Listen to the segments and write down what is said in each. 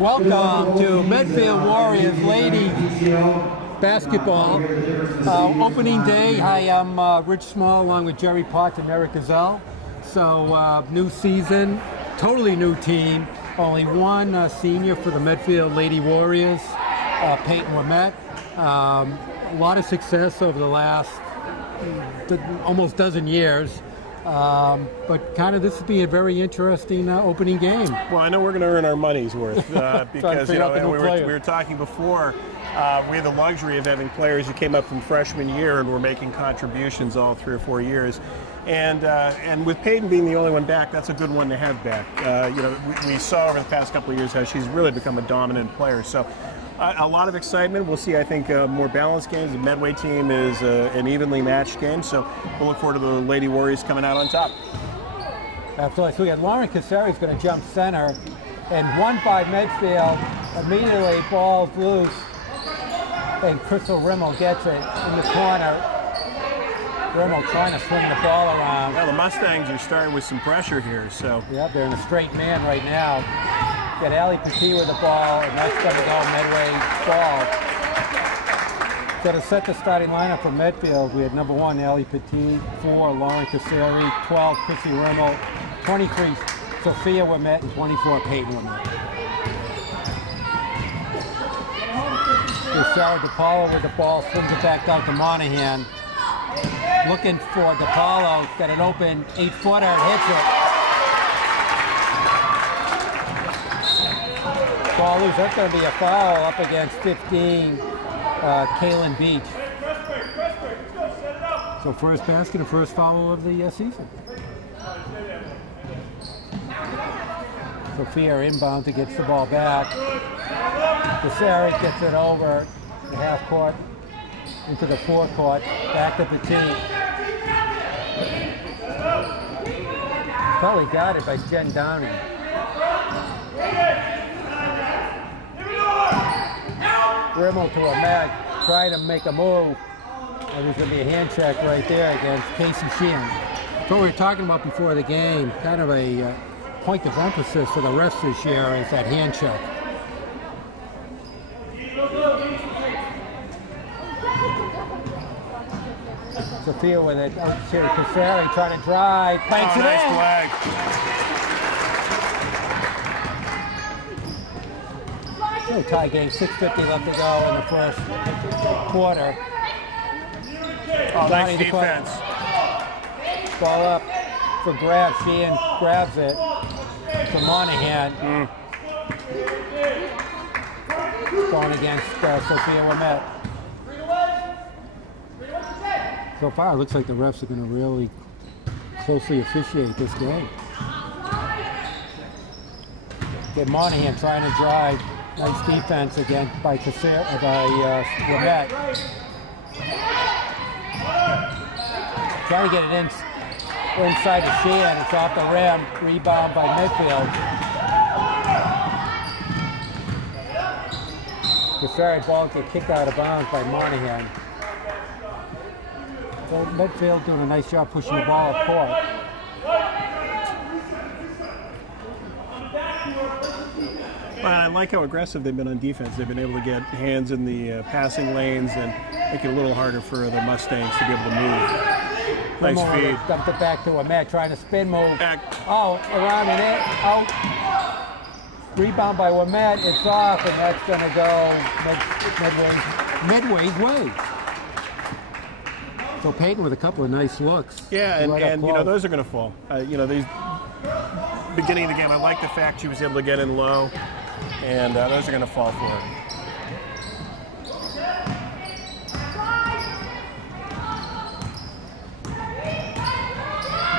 Welcome to Medfield Warriors Lady Basketball. Opening day. Hi, I'm Rich Small along with Jerry Potts and Eric Gazelle. So, new season, totally new team. Only one senior for the Medfield Lady Warriors, Peyton Wimette. A lot of success over the last almost dozen years. But kind of this would be a very interesting opening game. Well, I know we're going to earn our money's worth because we were talking before. We had the luxury of having players who came up from freshman year and were making contributions all 3 or 4 years. And with Peyton being the only one back, that's a good one to have back. We saw over the past couple of years how she's really become a dominant player. So a lot of excitement. We'll see, I think, more balanced games. The Medway team is an evenly matched game. So we'll look forward to the Lady Warriors coming out on top. Absolutely. So we had Lauren Casari's going to jump center. And one by Medfield, immediately ball's loose. And Crystal Rimmel gets it in the corner. Rimmel trying to swing the ball around. Well, the Mustangs are starting with some pressure here, so. Yeah, they're in a straight man right now. Got Ali Petit with the ball, and that's going to go Medway ball. So to set the starting lineup for Medfield, we had number 1, Ali Petit, 4, Lauren Casari, 12, Chrissy Rimmel, 23, Sophia Wimette, and 24, Peyton Wimette. Sarah DePaulo with the ball, swings it back out to Monahan. Looking for DePaulo, got an open 8-footer, hits it. Ball loose, that's going to be a foul up against 15, Kaylin Beach. So first basket and first foul of the season. Sophia inbound to get the ball back. Casari gets it over the half court into the forecourt, back to Petit. Probably guarded by Jen Downing. Rimmel to Wimette, trying to make a move. And there's going to be a hand check right there against Casey Sheehan. That's what we were talking about before the game, kind of a point of emphasis for the refs this year is that hand check. Sophia with it, out to Casari, trying to drive, banks it nice in. Flag. So tie game, 6:50 left to go in the first quarter. Oh, nice defense. Ball up for grabs, Sheehan grabs it to Monahan. Going against Sophia Wimette. So far, it looks like the refs are going to really closely officiate this game. Okay, Monahan trying to drive. Nice defense again by Wimette. Trying to get it inside the Sheehan. It's off the rim. Rebound by Medfield. Casari ball gets kicked out of bounds by Monahan. Well, Medfield doing a nice job pushing the ball up court. Well, I like how aggressive they've been on defense. They've been able to get hands in the passing lanes and make it a little harder for the Mustangs to be able to move. Nice feed. Dumped it back to Wimette, trying to spin move. Oh, around and in, out. Rebound by Wimette, it's off, and that's going to go Medway's way. So Peyton with a couple of nice looks. Yeah, and you know, those are going to fall. These beginning of the game, I like the fact she was able to get in low, and those are going to fall for her.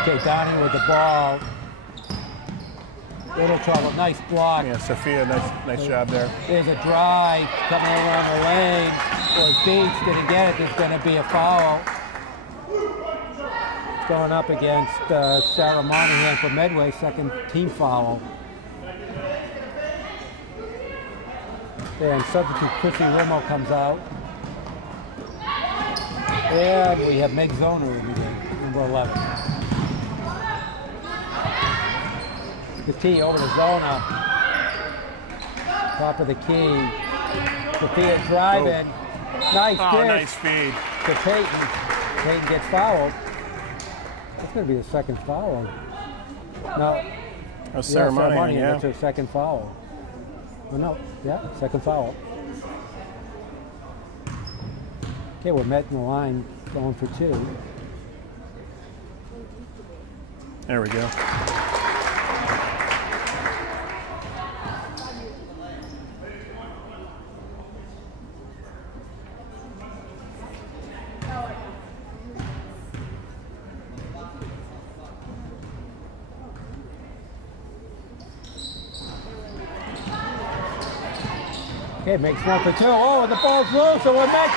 Okay, Donnie with the ball. Little trouble, nice block. Yeah, Sophia, nice job there. There's a drive coming around the lane. Well, Beach didn't get it. There's going to be a foul. Going up against Sarah Monahan for Medway, second team foul. And substitute Chrissy Rimmel comes out. And we have Meg Zoner in the game, number 11. The tee over to Zona. Top of the key. Sophia driving. Nice pitch. Nice feed. To Peyton. Peyton gets fouled. That's going to be the second foul. No. Ceremony, yeah. That's her second foul. Oh, no. Yeah, second foul. Okay, we're met in the line going for 2. There we go. Okay, makes 1 for 2. Oh, and the ball's loose, so when Met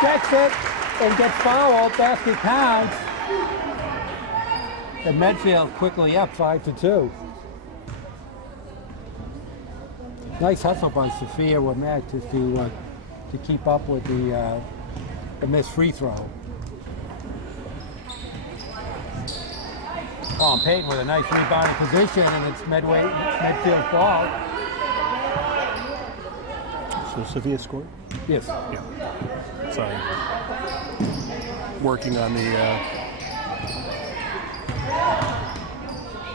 checks it and gets fouled, basket counts. And Medfield quickly up 5 to 2. Nice hustle by Sophia Womet to keep up with the missed free throw. Oh, and Peyton with a nice rebounding position, and it's Medfield's ball. So Sophia scored? Yes. Yeah. Sorry. Working on the...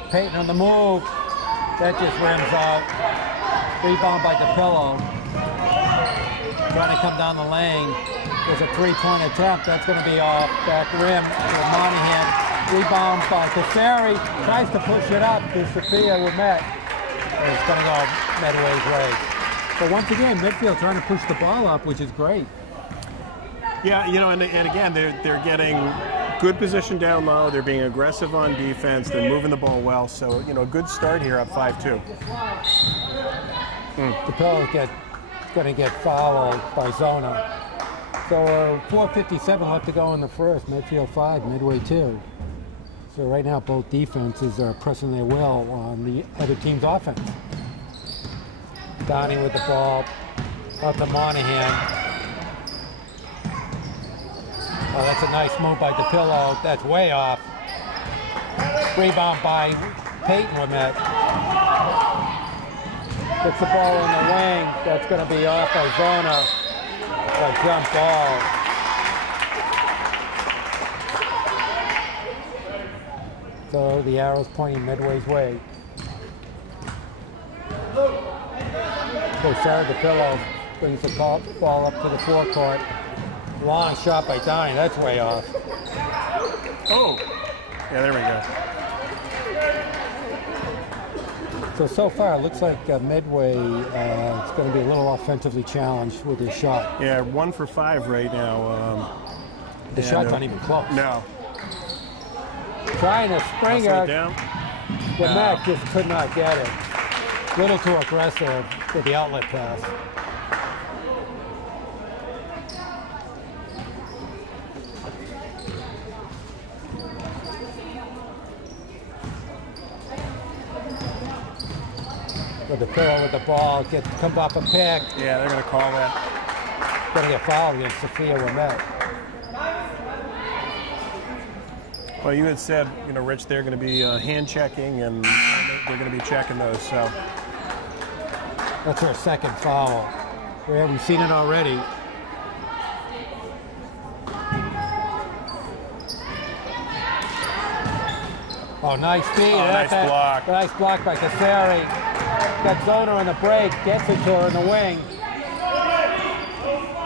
Peyton on the move. That just rims out. Rebound by DePillo. Trying to come down the lane. There's a 3-point attempt. That's going to be off. Back rim for Monahan. Rebound by Cassari. Tries to push it up to Sophia Womet. It's going to go Medway's way. But once again, Medfield trying to push the ball up, which is great. Yeah, you know, and again, they're getting good position down low. They're being aggressive on defense. They're moving the ball well. So, you know, a good start here up 5-2. DePillo's going to get fouled by Zona. So 4:57 left to go in the first. Medfield 5, Medway 2. So right now, both defenses are pressing their will on the other team's offense. Donnie with the ball, up to Monahan. Oh, that's a nice move by DePillo. That's way off. Rebound by Peyton Womet. Gets the ball in the wing. That's going to be off by Zona. A jump ball. So the arrow's pointing Medway's way. So Sarah DePillo brings the ball up to the forecourt. Long shot by Donnie. That's way off. Oh! Yeah, there we go. So far, it looks like Medway is going to be a little offensively challenged with his shot. Yeah, 1 for 5 right now. The shot's not even close. No. Trying to spring it. The Mac just could not get it. A little too aggressive with the outlet pass. With the pillow with the ball, comes off a pick. Yeah, they're going to call that. Going to get fouled against Sophia Womet. Well, you had said, you know, Rich, they're going to be hand checking, and they're going to be checking those. So that's her second foul. Yeah, we've seen it already. Oh, nice feed. Oh, nice block. Nice block by Cassari. Got Zona on the break, gets it to her in the wing.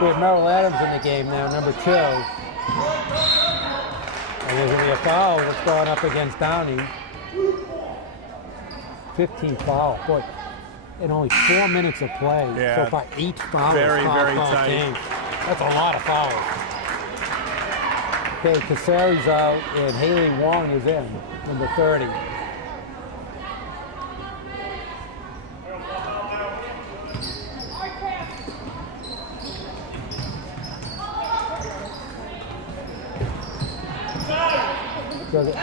We have Merrill Adams in the game now, number 2. And there's going to be a foul that's going up against Downey. 15 foul. Boy, in only 4 minutes of play. Yeah. So far, 8 fouls. Very tight. Games. That's a lot of fouls. Okay, Cassari's out, and Haley Wong is in, number 30.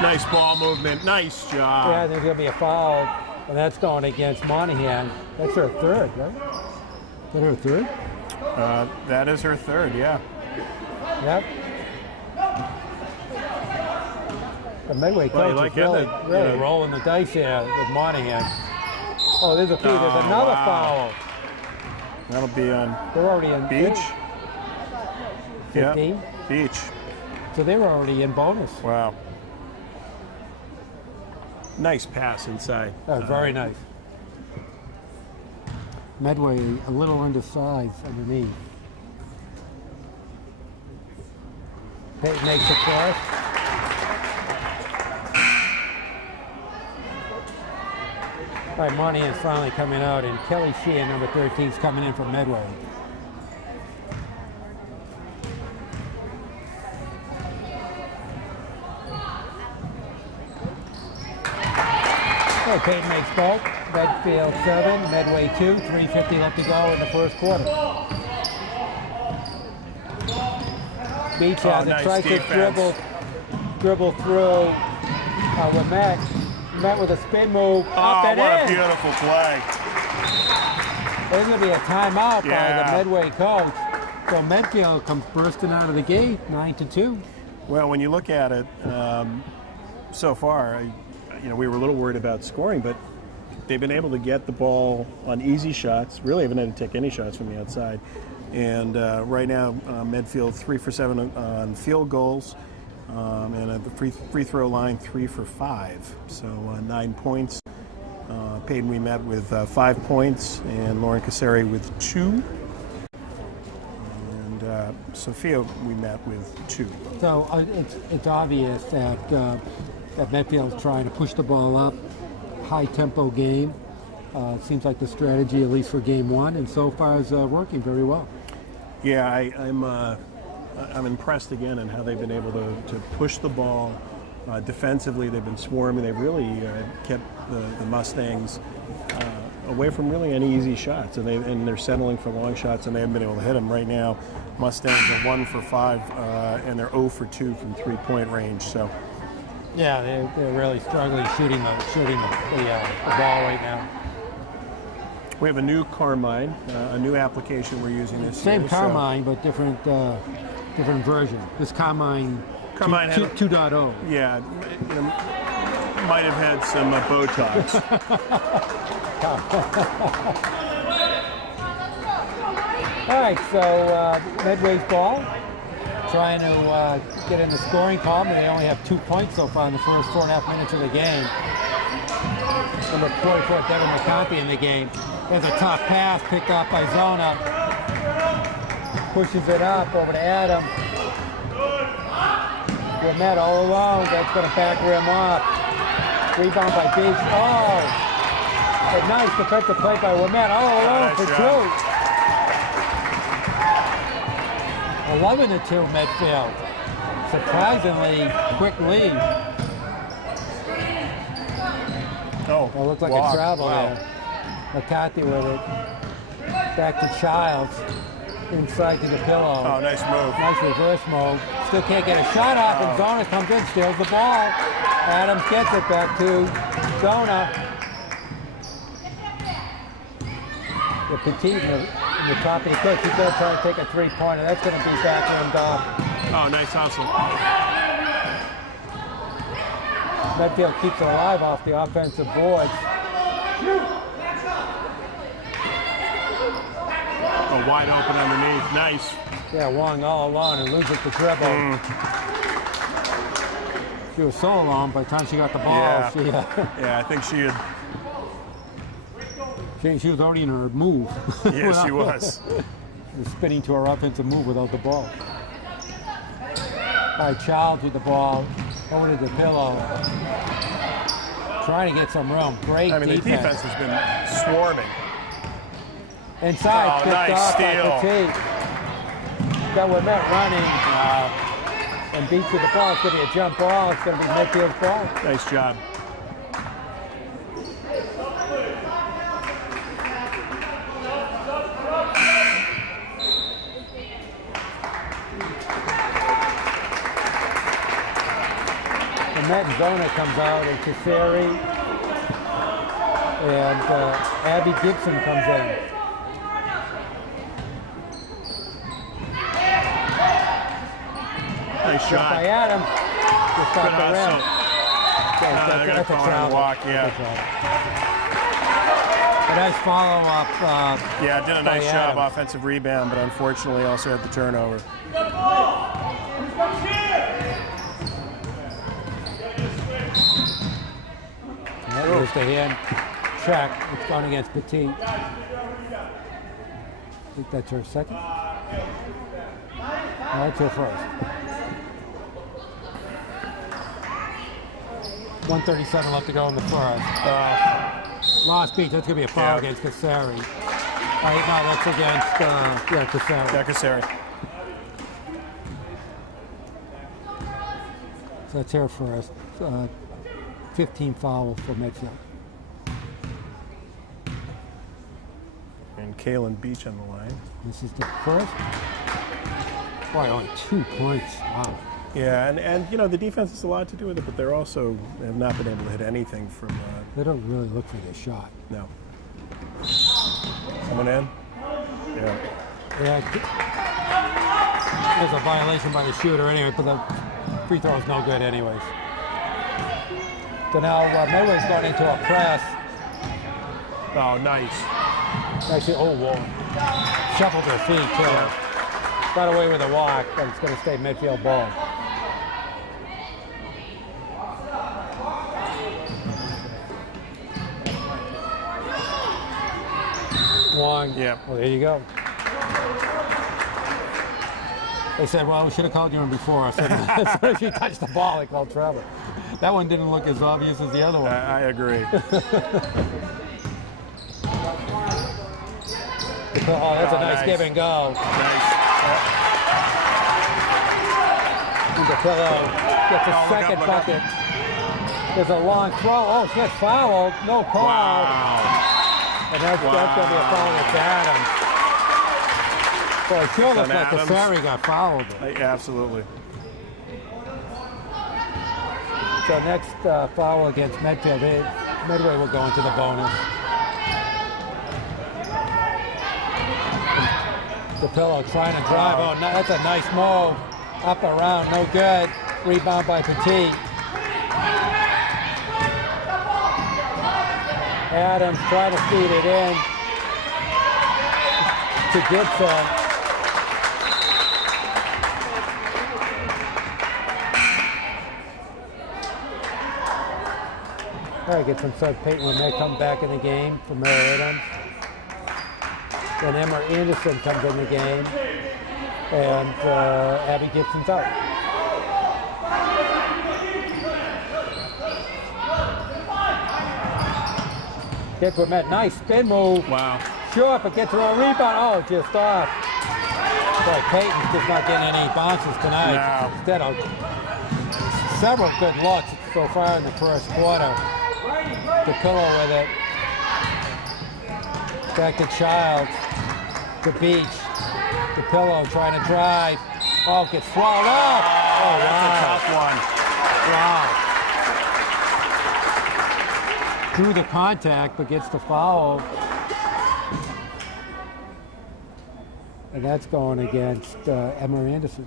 Nice ball movement. Nice job. Yeah, there's going to be a foul, and that's going against Monahan. That's her third, right? Is that her third? That is her third, yeah. Yep. The Medway coach is really rolling the dice here with Monahan. Oh, there's a feed. There's another foul. That'll be on. They're already in Beach. 15. Yeah, Beach. So they were already in bonus. Wow. Nice pass inside. Oh, very nice. Medway a little undersized underneath. Peyton makes it cross. All right, Monahan's finally coming out, and Kelly Sheehan, number 13, is coming in from Medway. Oh, Peyton makes both. Medfield 7, Medway 2, 3:50 left to go in the first quarter. Beach has it, tries to dribble through with Met with a spin move, up and in. What a beautiful play. There's going to be a timeout by the Medway coach. So Medfield comes bursting out of the gate, 9-2. Well, when you look at it so far, we were a little worried about scoring, but they've been able to get the ball on easy shots. Really haven't had to take any shots from the outside. And right now, Medfield 3 for 7 on field goals, and at the free throw line 3 for 5. So 9 points. Peyton we met with 5 points, and Lauren Caseri with 2. And Sophia we met with 2. So it's obvious that Medfield's trying to push the ball up, high tempo game. It seems like the strategy, at least for game 1, and so far is working very well. Yeah, I'm impressed again in how they've been able to push the ball. Defensively, they've been swarming. They've really kept the Mustangs away from really any easy shots, and they're settling for long shots, and they haven't been able to hit them. Right now, Mustangs are 1 for 5, and they're 0 for 2 from 3-point range. So, yeah, they're really struggling shooting the ball right now. We have a new Carmine, a new application we're using this Same year. Carmine, but different version. This Carmine 2.0. Yeah, might have had some Botox. All right, so Medway's ball, trying to get in the scoring column. They only have 2 points so far in the first 4.5 minutes of the game. Number 44, Devin McCarthy in the game. There's a tough pass picked up by Zona. Pushes it up over to Adam. With Met all alone, that's going to back rim off. Rebound by Beach. Oh! A nice defensive play by Wimette all alone for 2. 11-2 Medfield. Surprisingly quick lead. Oh, it looked like a travel there. McCarthy with it. Back to Childs. Inside to the pillow. Oh, nice move. Nice reverse move. Still can't get a shot off, and Zona comes in, steals the ball. Adams gets it back to Zona. The Petit in the top of the court. He's going to try and take a 3-pointer. That's going to be back rimmed off. Oh, nice hustle. Medfield keeps it alive off the offensive boards. Oh, wide open underneath. Nice. Yeah, Wong all alone and loses the dribble. She was so alone by the time she got the ball. Yeah, yeah, I think she had. She was already in her move. Yes, she was. She was spinning to her offensive move without the ball. All right, Childs with the ball over to the pillow. Trying to get some room. Great defense. The defense has been swarming. Inside, picked off by Petit. Got Wimette running. And Beach with the ball. It's going to be a jump ball. It's going to be Medfield's ball. Nice job. And Matt Zona comes out, and Caseri and Abby Gibson comes in. Nice shot. By Adams. Just off the rim. They're going to call it a walk, yeah. A nice follow-up. Yeah, did a nice job, offensive rebound, but unfortunately also had the turnover. There's the hand check. It's gone against Petit. I think that's her second. No, that's her first. 1:37 left to go in the first. Lost beat. That's going to be a foul against Cassari. No, that's against Cassari. Yeah, Cassari. So that's her first. 15 foul for Medfield. And Kalen Beach on the line. This is the first. Boy, only 2 points. Wow. Yeah, and you know, the defense has a lot to do with it, but they're also have not been able to hit anything from... they don't really look for their shot. No. Someone in? Yeah. There's a violation by the shooter anyway, but the free throw is no good anyways. So now Medway's going into a press. Oh, nice. Actually, whoa. Shuffled their feet, too. Yeah. Got away with a walk, but it's going to stay Medfield ball. Wong. Yeah. Well, there you go. They said, well, we should have called you in before. I said, as soon as you touched the ball, they called Trevor. That one didn't look as obvious as the other one. I agree. Oh, that's a nice give and go. Nice. DePillo gets a second bucket. There's a long throw. Oh, she gets fouled. No call. Wow. And that's going to be a foul against Adams. Boy, it sure looks like Cassari got fouled. Absolutely. So next foul against Medfield. Medway will go into the bonus. DePillo trying to drive. Oh, no, that's a nice move. Up around, no good. Rebound by Petit. Adams trying to feed it in to Gibson. All right, get some Seth Payton when they come back in the game for Mary Adams. Then Emma Anderson comes in the game, and Abby Gibson's out. Gets with that nice spin move. Wow. Short, but gets her a rebound. Oh, just off. Boy, Payton's just not getting any bounces tonight. No. Instead of several good looks so far in the first quarter. DePillo with it. Back to Childs. To Beach. DePillo trying to drive. Oh, gets swallowed up. Oh, that's a tough one. Wow. Through the contact, but gets the foul. And that's going against Emma Anderson.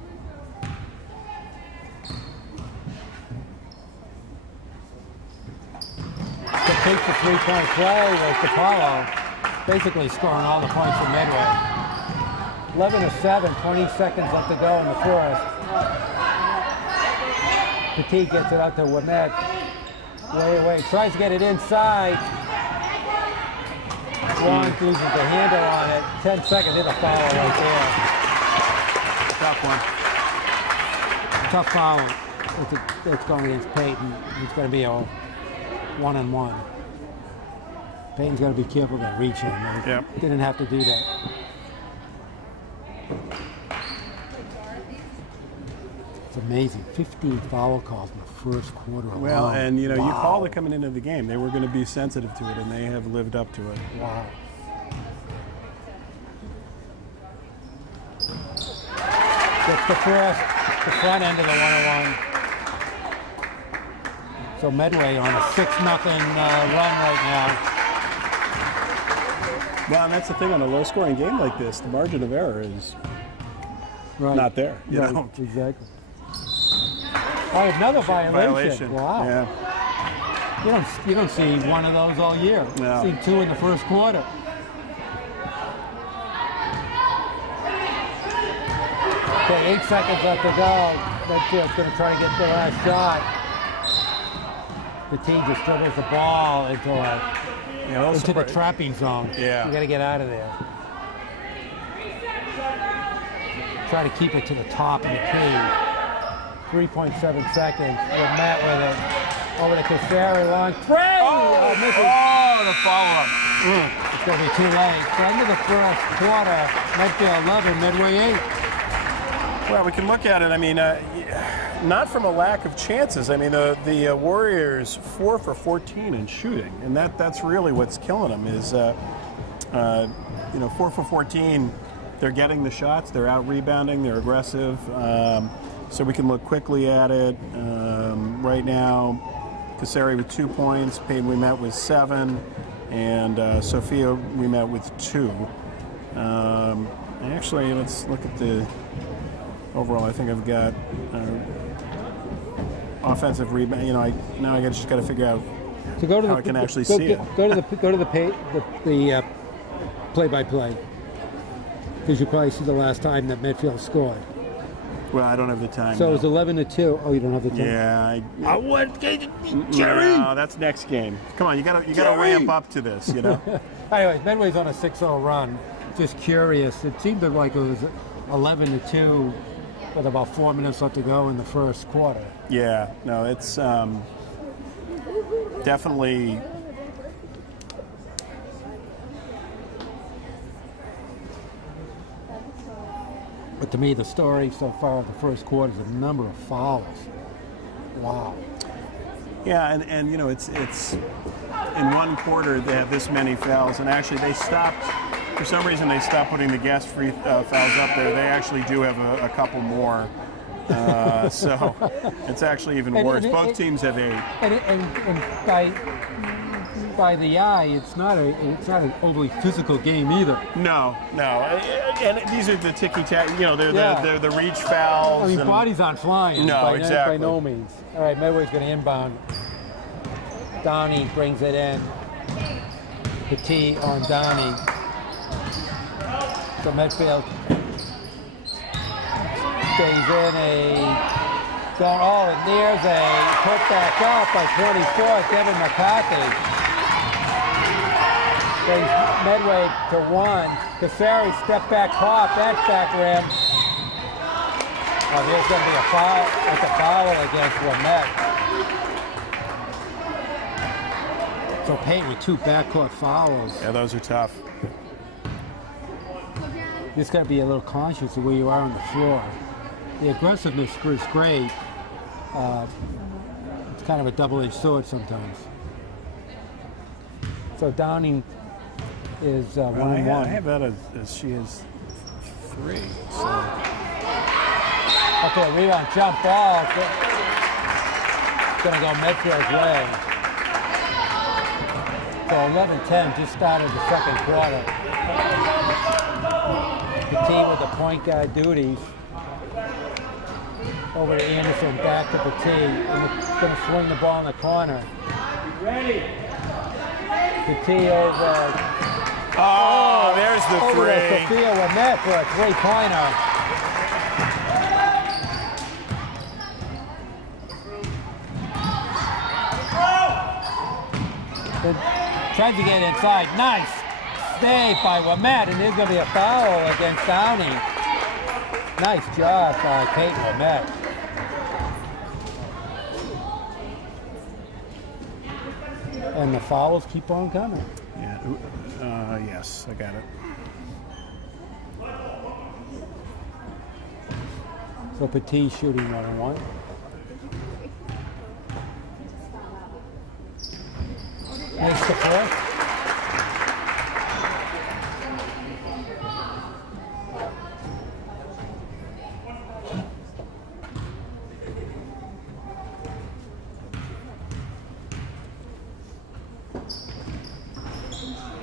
Takes the three-point play was DePillo, basically scoring all the points for Medway. 11-7, 20 seconds left to go in the first. Petit gets it out to Wimette. Way, tries to get it inside. Wong loses the handle on it. 10 seconds, hit a foul right there. Tough foul. It's going against Payton. It's going to be a one-on-one. Payton's got to be careful to reach him. Yep. Didn't have to do that. It's amazing. 15 foul calls in the first quarter alone. Well, and you know, wow. You called it coming into the game. They were going to be sensitive to it, and they have lived up to it. Wow. Gets the front end of the 101. So Medway on a 6-0 run right now. Well, and that's the thing on a low-scoring game like this, the margin of error is not there. You know? Exactly. Oh, another violation. Wow. Yeah. You don't see one of those all year. No. You see 2 in the first quarter. Okay, 8 seconds left to go. Medfield's going to try to get the last shot. The team just dribbles the ball into the trapping zone. Yeah. You got to get out of there. Try to keep it to the top of the key. 3.7 seconds. With Matt with it. Over to Cassari, long three. The follow-up. It's going to be too late. So end of the first quarter, Medfield 11, Medway 8. Well, we can look at it. I mean, not from a lack of chances. I mean, the Warriors 4 for 14 in shooting, and that's really what's killing them. Is 4 for 14. They're getting the shots. They're out rebounding. They're aggressive. So we can look quickly at it. Right now, Cassari with 2 points. Peyton we met with 7, and Sophia we met with 2. Actually, let's look at the overall. I think I've got offensive rebound. Now I just got to figure out how I can actually see it. Go to the play-by-play, because you probably see the last time that Medfield scored. Well, I don't have the time. So it was 11-2. Oh, you don't have the time. Yeah. I want Jerry. No, that's next game. Come on, you got to ramp up to this. Anyways, Medway's on a 6-0 run. Just curious. It seemed like it was 11-2 with about 4 minutes left to go in the first quarter. Yeah. No, it's definitely. But to me, the story so far of the first quarter is the number of fouls. Wow. Yeah, and it's in one quarter they have this many fouls, and actually they stopped. For some reason, they stopped putting the guest free fouls up there. They actually do have a couple more. So it's actually even worse. Both teams have 8. And by the eye, it's not an overly physical game either. No. And these are the ticky-tack. They're the reach fouls. I mean, bodies aren't flying. No, exactly. By no means. All right, Medway's going to inbound. Downey brings it in. Petit on Downey. So Medfield stays in and there's a put back off by 24th, Devin McCarthy. Brings Medway to 1. Cassari step back pop, that's back rim. Oh, there's going to be a foul. It's a foul against Lamette. So Payton with 2 backcourt fouls. Yeah, those are tough. You just got to be a little conscious of where you are on the floor. The aggressiveness is great. It's kind of a double-edged sword sometimes. So Downing is 1-1. I have that as she is 3. So. Okay, rebound, jump ball. It's going to go Medfield's way. So 11-10 just started the second quarter. The team with the point guard duties. Over to Anderson, back to Petit. And it's going to swing the ball in the corner. Ready. Petit over. Oh, there's the over 3. To Sophia Lamette for a 3-pointer. Tries to get inside. Nice save by Lamette, and there's going to be a foul against Downey. Nice job by Kate Lamette. And the fouls keep on coming. Yeah. Yes, I got it. So Petit shooting 1-on-1. Makes the fourth.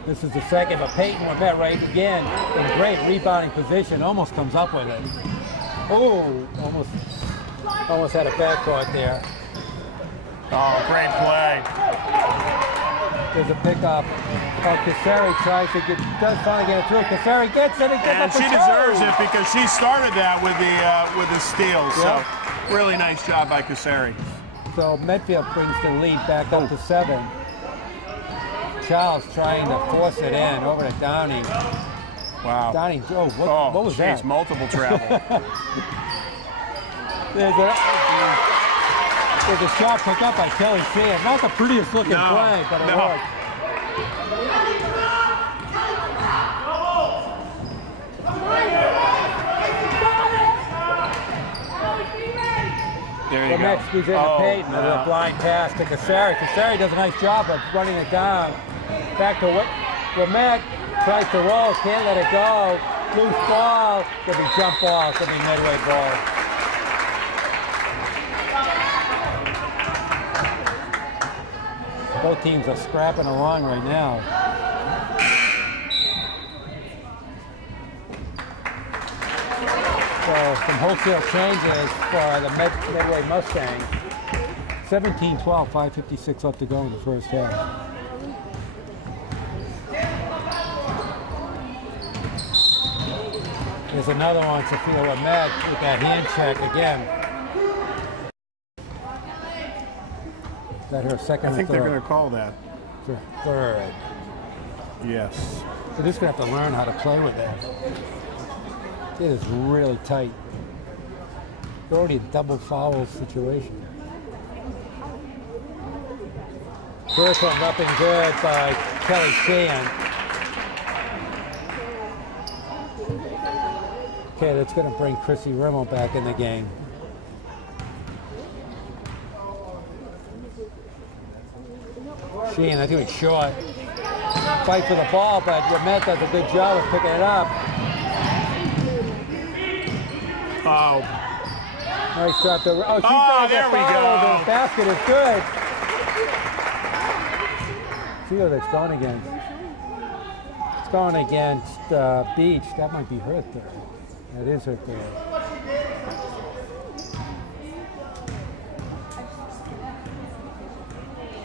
This is the second, but Peyton with that right again in great rebounding position. Almost comes up with it. Oh, almost had a backcourt there. Oh, great play. There's a pickup. Cassari tries to does finally get it through. Cassari gets it and and she deserves it because she started that with the steal. Yep. So really nice job by Cassari. So Medfield brings the lead back up to 7. Charles trying to force it in over to Downing. Wow. Downing, what was that? Multiple travel. There's a shot picked up by Kelly Sheehan. Not the prettiest looking play, but it worked. There you go. Next, he's in the Peyton with a blind pass to Cassari. Cassari does a nice job of running it down. Back to Lamette, tries to roll, can't let it go. Loose ball, could be jump ball, could be Medway ball. Both teams are scrapping along right now. So some wholesale changes for the Medway Mustangs. 17-12, 5:56 left to go in the first half. There's another one, Sophia Lamette with that hand check again. Is that her second I think or they're third? going to call that. Third. Yes. They're just going to have to learn how to play with that. It is really tight. They're already a double foul situation. First one up and good by Kelly Sheehan. Okay, that's going to bring Chrissy Rimmel back in the game. Sheehan, I think it's short. Fight for the ball, but Lamette does a good job of picking it up. Oh. Nice shot. She's there we go. The basket is good. See who that's going against. It's going against Beach. That might be her third. That is her third.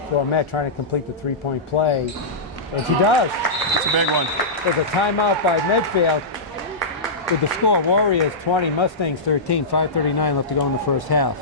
So Lamette trying to complete the three-point play. And she does. It's a big one. There's a timeout by Medfield. With the score, Warriors 20, Mustangs 13, 5:39 left to go in the first half.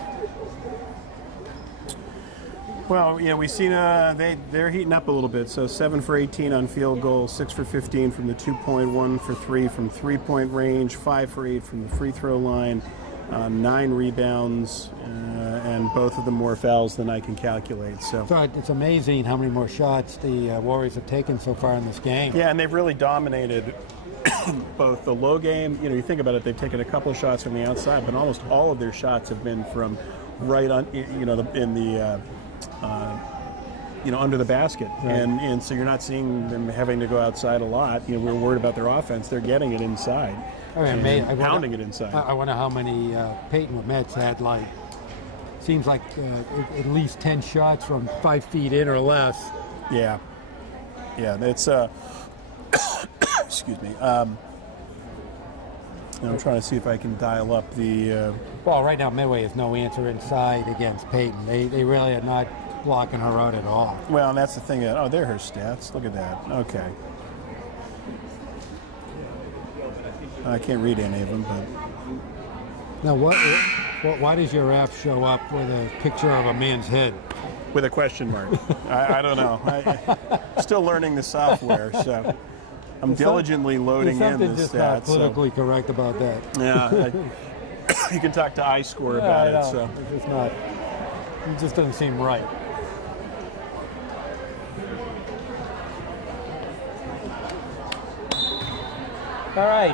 Well, yeah, we've seen they're heating up a little bit. So 7 for 18 on field goal, 6 for 15 from the 2-point, 1 for 3 from three-point range, 5 for 8 from the free throw line, 9 rebounds, and both of them more fouls than I can calculate. So it's amazing how many more shots the Warriors have taken so far in this game. Yeah, and they've really dominated both the low game. You know, you think about it, they've taken a couple of shots from the outside, but almost all of their shots have been from right on, under the basket. Right. And so you're not seeing them having to go outside a lot. You know, we're worried about their offense. They're getting it inside. Pounding it inside. I wonder how many Peyton Lamette's had, seems like at least 10 shots from 5 feet in or less. Yeah. Yeah, it's excuse me. I'm trying to see if I can dial up the... Well, right now Medway has no answer inside against Peyton. They really are not blocking her out at all. Well, and that's the thing. Oh, there are her stats. Look at that. Okay. I can't read any of them, but... Now, why does your app show up with a picture of a man's head? With a question mark. I don't know. I'm still learning the software, so... I'm diligently loading in the stats. Just not politically correct about that. Yeah, you can talk to iScore about it. So it's just not. It just doesn't seem right. All right,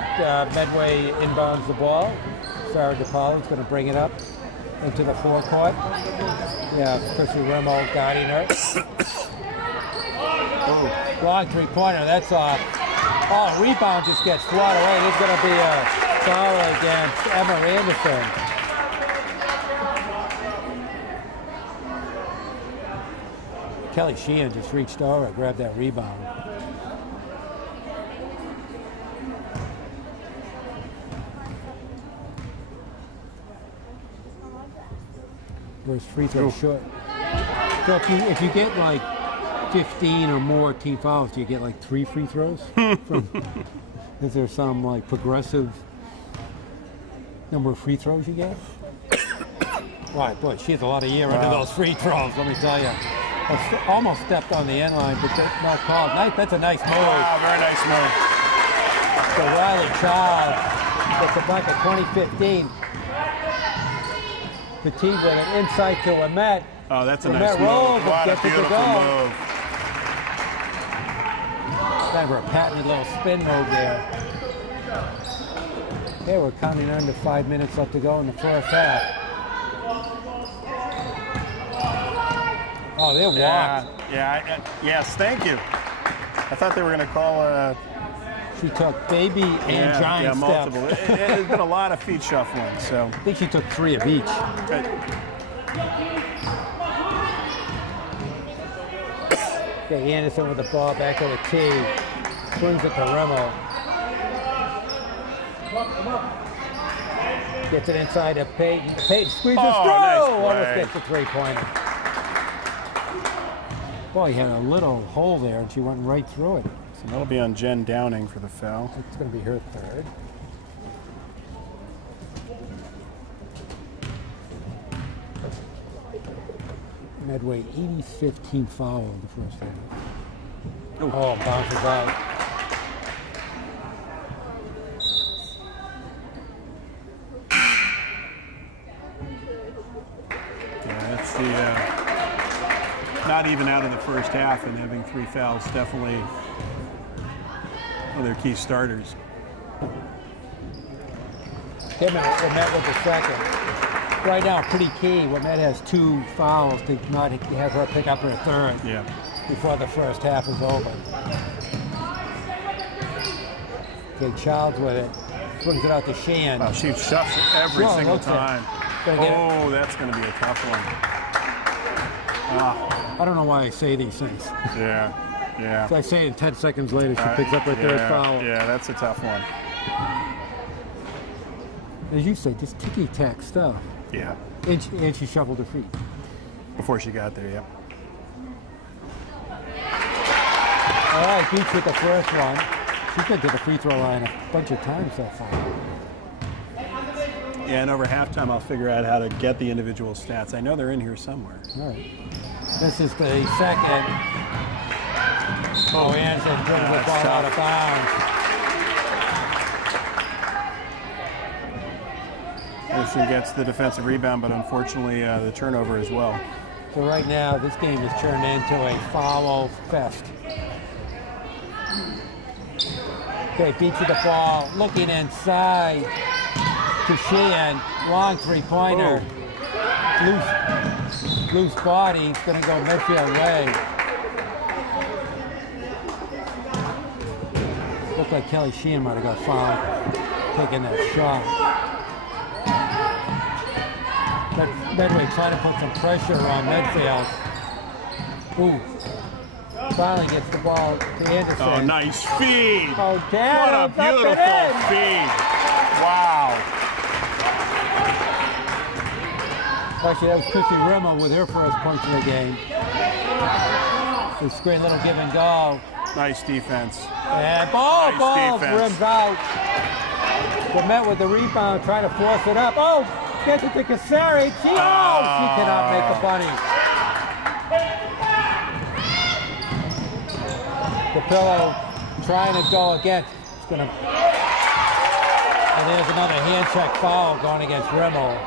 Medway inbounds the ball. Sarah DePaulo's going to bring it up into the forecourt. Yeah, Chrissy Rimmel guiding her. Long three-pointer. That's off. Oh, rebound just gets swat away. There's going to be a foul against Emma Anderson. Kelly Sheehan just reached over and grabbed that rebound. First free throw short. So if you get like 15 or more team fouls, do you get like 3 free throws? Is there some like progressive number of free throws you get? Right, boy, she has a lot of year under those free throws, let me tell you. Almost stepped on the end line, but not called. That's a nice move. Wow, very nice move. So Riley Child gets it back at 2015. The team with an insight to Ahmet. Oh, that's a nice move. What a beautiful move. Kind of a patented little spin move there. Okay, we're counting under 5 minutes left to go in the first half. Oh, they walked. Yes, thank you. I thought they were going to call she took baby and giant multiple. There's been a lot of feet shuffling, so. I think she took 3 of each. Okay, Anderson with the ball back to the tee. Swings it to Rimmel. Gets it inside to Peyton. Peyton squeezes through. Nice Almost gets the 3-pointer. Boy, he had a little hole there, and she went right through it. So that'll be on Jen Downing for the foul. It's going to be her third. Medway, 85th team foul in the first half. Oh, bounces out. Yeah, that's the not even out of the first half, and having 3 fouls definitely one of their key starters. Ahmet with the second. Right now, pretty key. Ahmet has 2 fouls to not have her pick up her third. Yeah. Before the first half is over. Okay, Childs with it. Swings it out to Sheehan. Oh, she shuffles it every single time. Oh, that's going to be a tough one. I don't know why I say these things. Yeah. So I say it 10 seconds later, she picks up her third foul. Yeah, that's a tough one. As you say, just ticky-tack stuff. Yeah. And she shuffled her feet. Before she got there, yeah. All right, Beach with the first one. She's been to the free throw line a bunch of times so far. Yeah, and over halftime, I'll figure out how to get the individual stats. I know they're in here somewhere. All right. This is the second. Oh, Anderson brings the ball out of bounds. Anderson gets the defensive rebound, but unfortunately the turnover as well. So right now, this game is turned into a foul fest. Okay, Beach with the ball, looking inside to Sheehan. Long 3-pointer. Loose body. It's going to go Medfield way. Looked like Kelly Sheehan might have got fouled taking that shot. But Medway trying to put some pressure on Medfield. Ooh. Finally gets the ball to Anderson. Oh, nice feed. Oh, damn. What a beautiful feed. Wow. Actually, that was Chrissy Rimmel with her first points of the game. This great little give and go. Nice defense. And ball rims out. They met with the rebound, trying to force it up. Oh, gets it to Cassari. She cannot make a bunny. The pillow trying to go again. It's gonna. And there's another hand check foul going against Rimmel.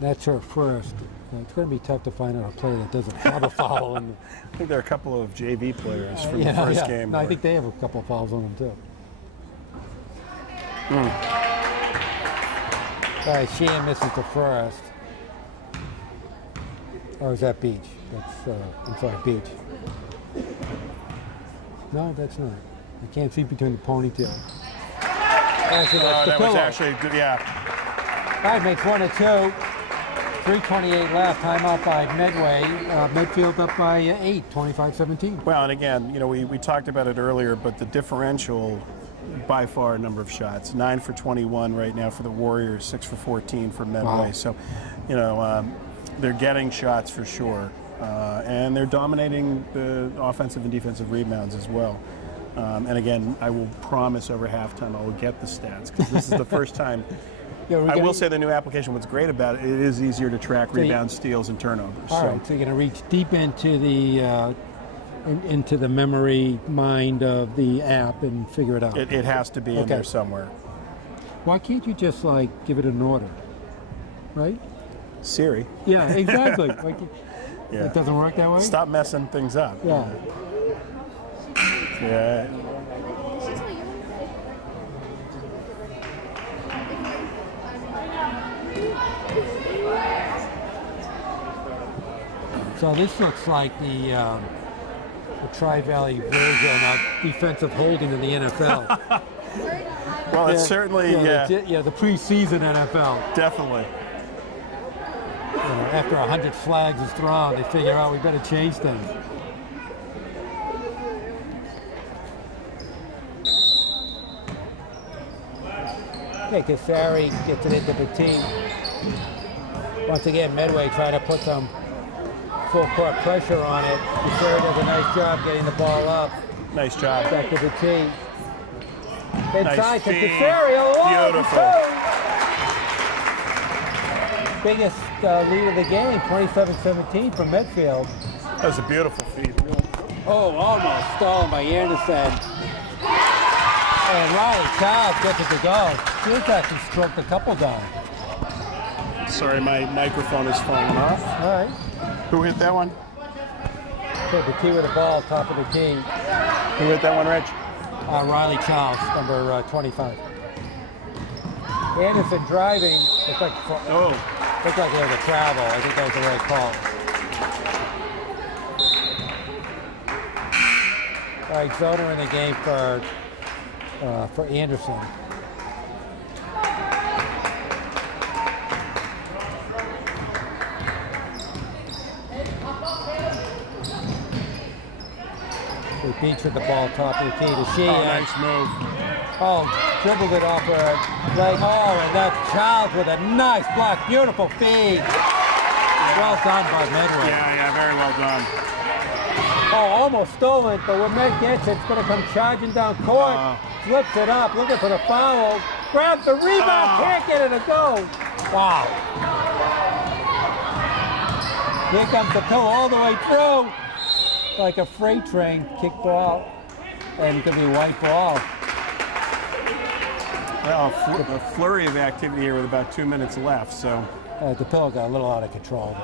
That's her first. It's going to be tough to find out a player that doesn't have a foul. I think there are a couple of JV players from the first game. No, I think they have a couple of fouls on them too. All right, Sheehan misses the first. Or is that Beach? That's, I'm sorry, Beach. No, that's not. I can't see between the ponytail. Actually, that's the pillow. Was actually good, yeah. All right, makes 1 or 2. 3:28 left. Timeout by Medway. Medfield up by 8, 25-17. Well, and again, you know, we talked about it earlier, but the differential by far a number of shots. 9 for 21 right now for the Warriors, 6 for 14 for Medway. Wow. So, you know, they're getting shots for sure. And they're dominating the offensive and defensive rebounds as well. And again, I will promise over halftime I will get the stats, because this is the first time. I will say the new application, what's great about it, it is easier to track rebounds, steals, and turnovers. All right, so you're going to reach deep into the memory mind of the app and figure it out. It has to be in there somewhere. Why can't you just, like, give it an order, right? Siri. Yeah, exactly. Yeah. It doesn't work that way? Stop messing things up. Yeah. Yeah. So this looks like the Tri-Valley version of defensive holding in the NFL. Well, it's certainly, the preseason NFL. Definitely. After 100 flags is thrown, they figure out we better change things. Okay, Cassari gets it into Petit. Once again, Medway trying to put some full court pressure on it. Cassari does a nice job getting the ball up. Nice job. Back to Petit. Inside nice to Cassari. Beautiful. Biggest lead of the game, 27-17 from Medfield. That was a beautiful feed. Oh, almost stolen by Anderson. And Riley Childs gets it to go. He's actually stroked a couple down. Sorry, my microphone is falling off. All right. Who hit that one? Okay, the key with the ball, top of the key. Who hit that one, Rich? Riley Childs, number 25. Anderson driving. Looks like there was a travel. I think that was the right call. All right, Zoner in the game for Anderson. They beach with the ball top of the key to Sheehan. Oh, nice move. Oh, dribbled it off her leg. Oh, and that's Childs with a nice block. Beautiful feed. Well done by Medway. Yeah, very well done. Oh, almost stolen, but when Med gets it, it's going to come charging down court. Flips it up, looking for the foul. Grabs the rebound, can't get it to go. Wow. Here comes the pill all the way through. Like a freight train, kick ball, and going to be white ball. Well, a flurry of activity here with about 2 minutes left, so. The pillow got a little out of control.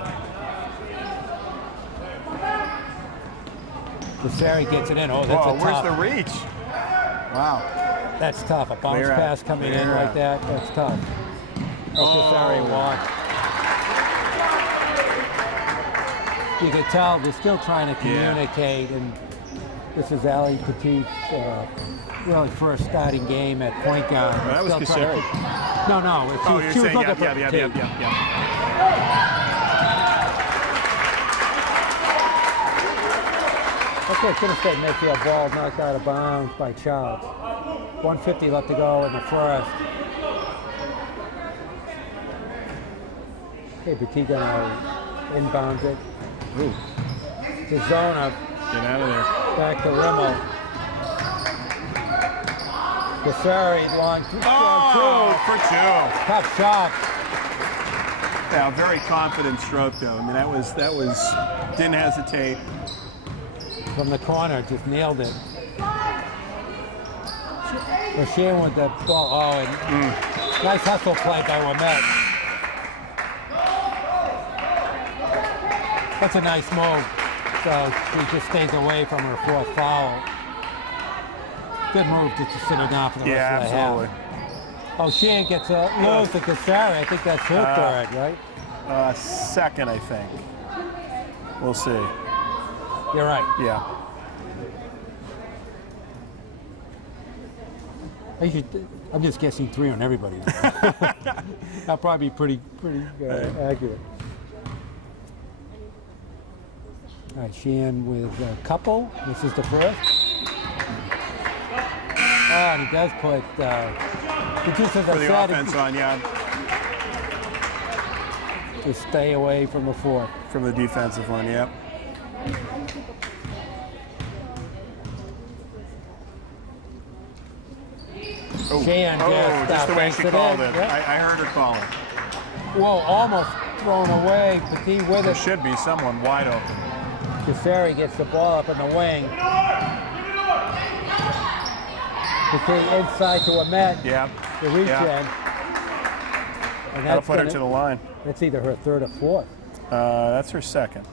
Cassari gets it in. Oh, that's a tough. Where's the reach? Wow. That's tough. A bounce pass coming in like that, that's tough. Cassari walked. You can tell they're still trying to communicate, and this is Ali Petit's really first starting game at point guard. Well, that was Cassari. No. She was looking for Petit. Okay, it's going to stay Medfield ball knocked out of bounds by Childs. 1:50 left to go in the first. Okay, Petit going to inbound it. To Zona. Get out of there. Back to Rimmel. Cassari long two. For two. Tough shot. Yeah, very confident stroke though. I mean, that was didn't hesitate. From the corner, just nailed it. Sheehan with the ball. Oh, and nice hustle play by Wimette. That's a nice move. So she just stays away from her fourth foul. Good move just to sit her down for the rest of the half. Oh, Sheehan gets a loose to Cassari. I think that's her third, right? Second, I think. We'll see. You're right. Yeah. I'm just guessing 3 on everybody. That'll probably be pretty accurate. All right, Sheehan with a couple. This is the first. Oh, and he does put just as for I the said, offense on, yeah. To stay away from the fourth. From the defensive one, yep. Sheehan just the way she called it. Yep. I heard her call it. Whoa, almost thrown away. Petit with There it. should be someone wide open. Cassari gets the ball up in the wing. Petit inside to Ahmet. Yep. The reach in. And That'll put her to the line. That's either her third or fourth. That's her second.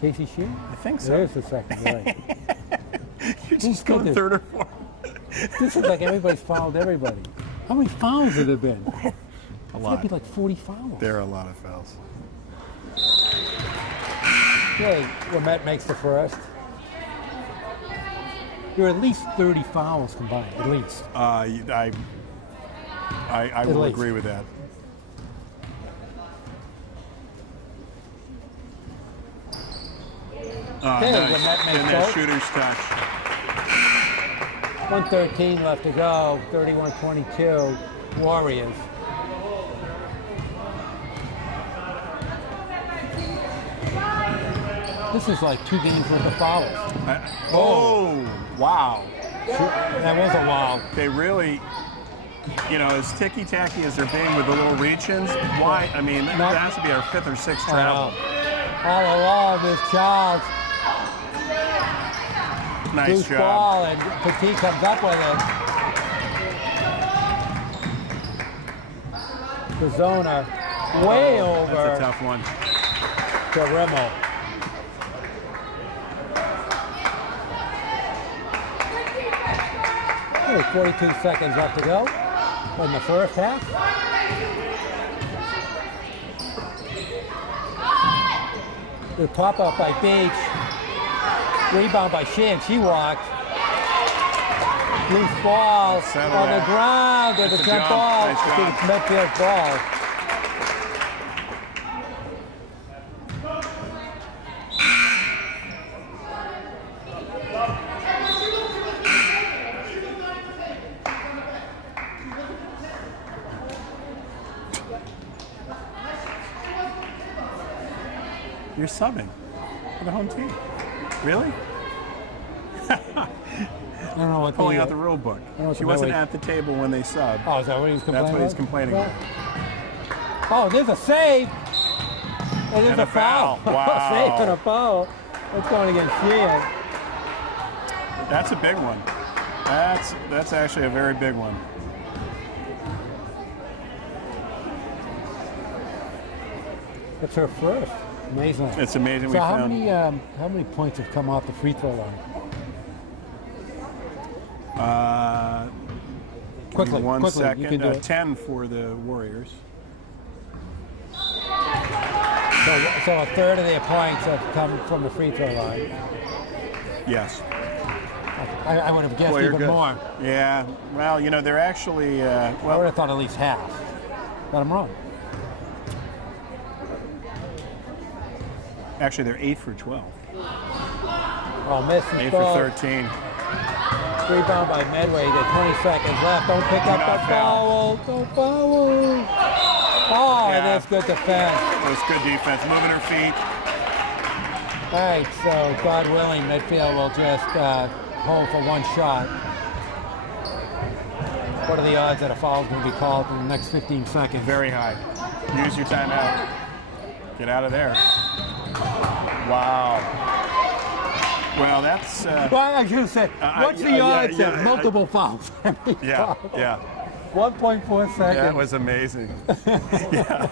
Casey Sheehan? I think so. There's the second, right. You're just going third or fourth. This is like everybody's fouled everybody. How many fouls have there been? A lot. It's got to be like 40 fouls. There are a lot of fouls. Okay, Lamette makes the first. There are at least 30 fouls combined, at least. I will least. agree with that. Okay, Nice. Lamette makes And that both. shooter's touch. 1:13 left to go. 31-22. Warriors. This is like 2 games worth of fouls. Wow. That was a wow. They really, as ticky-tacky as they're being with the little reach-ins, why? I mean, that has to be our 5th or 6th travel. All along, this Charles. Nice Loose job. ball, and Petit comes up with it. The zoner way over. That's a tough one. To Rimmel. Only 42 seconds left to go in the first half. The pop up by Beach. Rebound by Sheehan. She walked. Loose ball on the ground. There's a jump ball. Nice job. It's Medfield's ball. You're subbing for the home team. Really? I don't know what Pulling out the rule book. She wasn't Medway. at the table when they subbed. Oh, is that what he was complaining That's what he's about? complaining about. Oh, there's a save. And there's And a foul. Wow. Save and a foul. That's going against Sheehan. That's a big one. That's actually a very big one. It's her first. Amazing. It's amazing. So how many points have come off the free throw line? Quickly, One quickly, second. you can do it. 10 for the Warriors. So a third of their points have come from the free throw line. Yes. I would have guessed Well, you're even good. more. Yeah. Well, they're actually I would have thought at least half. But I'm wrong. actually they're 8 for 12. Oh, missed. 8 for 13. Rebound by Medway. There's 20 seconds left. Don't pick up the foul. Don't foul. Oh, and that's good defense. It was good defense. Moving her feet. All right, so God willing, Medfield will just hold for one shot. What are the odds that a foul is going to be called in the next 15 seconds? Very high. Use your timeout. Get out of there. Wow. Well, that's... well, I should have said, what's the odds that multiple fouls? Yeah. 1.4 seconds. That was amazing. Yeah,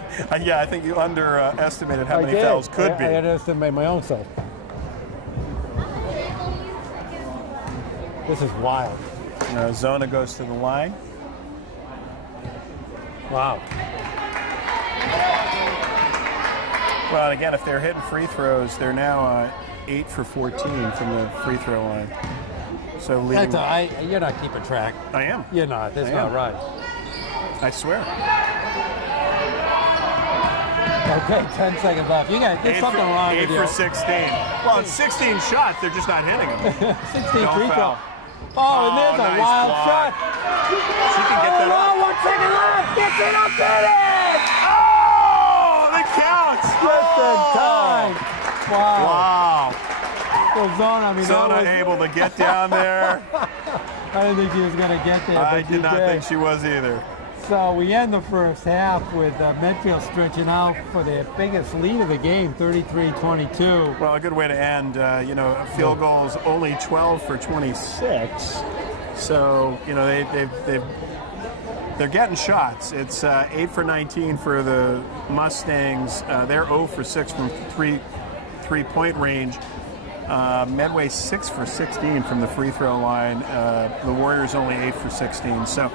I think you underestimated how many fouls could be. I underestimated my own self. This is wild. Zona goes to the line. Wow. Well, and again, if they're hitting free throws, they're now 8 for 14 from the free throw line. So leading. You're not keeping track. I am. You're not. That's not right. I swear. Okay, 10 seconds left. There's something wrong with you. 8 for 16. Well, it's 16 shots. They're just not hitting them. 16 free throws. Oh, and there's a nice wild block. shot. She can get that up. 1 second left. Gets it up in it. Oh, that counts. Just in time. Wow. Wow. Well, Zona, Zona able to get down there. I didn't think she was going to get there. I but did not think she was either. So we end the first half with Medfield stretching out for their biggest lead of the game, 33-22. Well, a good way to end. Field goals only 12 for 26. So they're getting shots. It's 8 for 19 for the Mustangs. They're 0 for 6 from three-point range. Medway 6 for 16 from the free throw line. The Warriors only 8 for 16. So.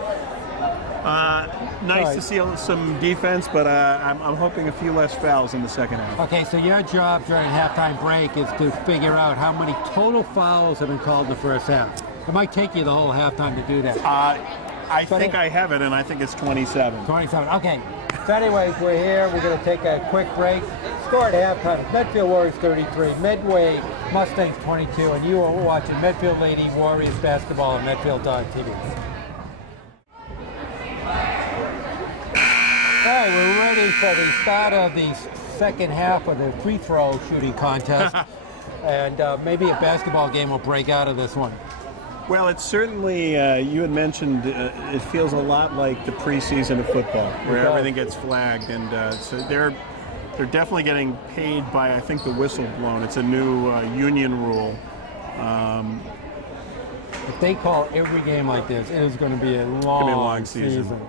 Nice to see some defense, but I'm hoping a few less fouls in the second half. Okay, so your job during halftime break is to figure out how many total fouls have been called in the first half. It might take you the whole halftime to do that. I think I have it, and I think it's 27. 27, okay. So anyways, we're here. We're going to take a quick break. Score at halftime, Medfield Warriors 33, Medway Mustangs 22, and you are watching Medfield Lady Warriors basketball on Medfield.tv. All right, we're ready for the start of the second half of the free throw shooting contest, and maybe a basketball game will break out of this one. Well, it's certainly, you had mentioned, it feels a lot like the preseason of football, where everything gets flagged, and so they're definitely getting paid by, I think, the whistle blown. It's a new union rule. If they call every game like this, it is going to be a long season.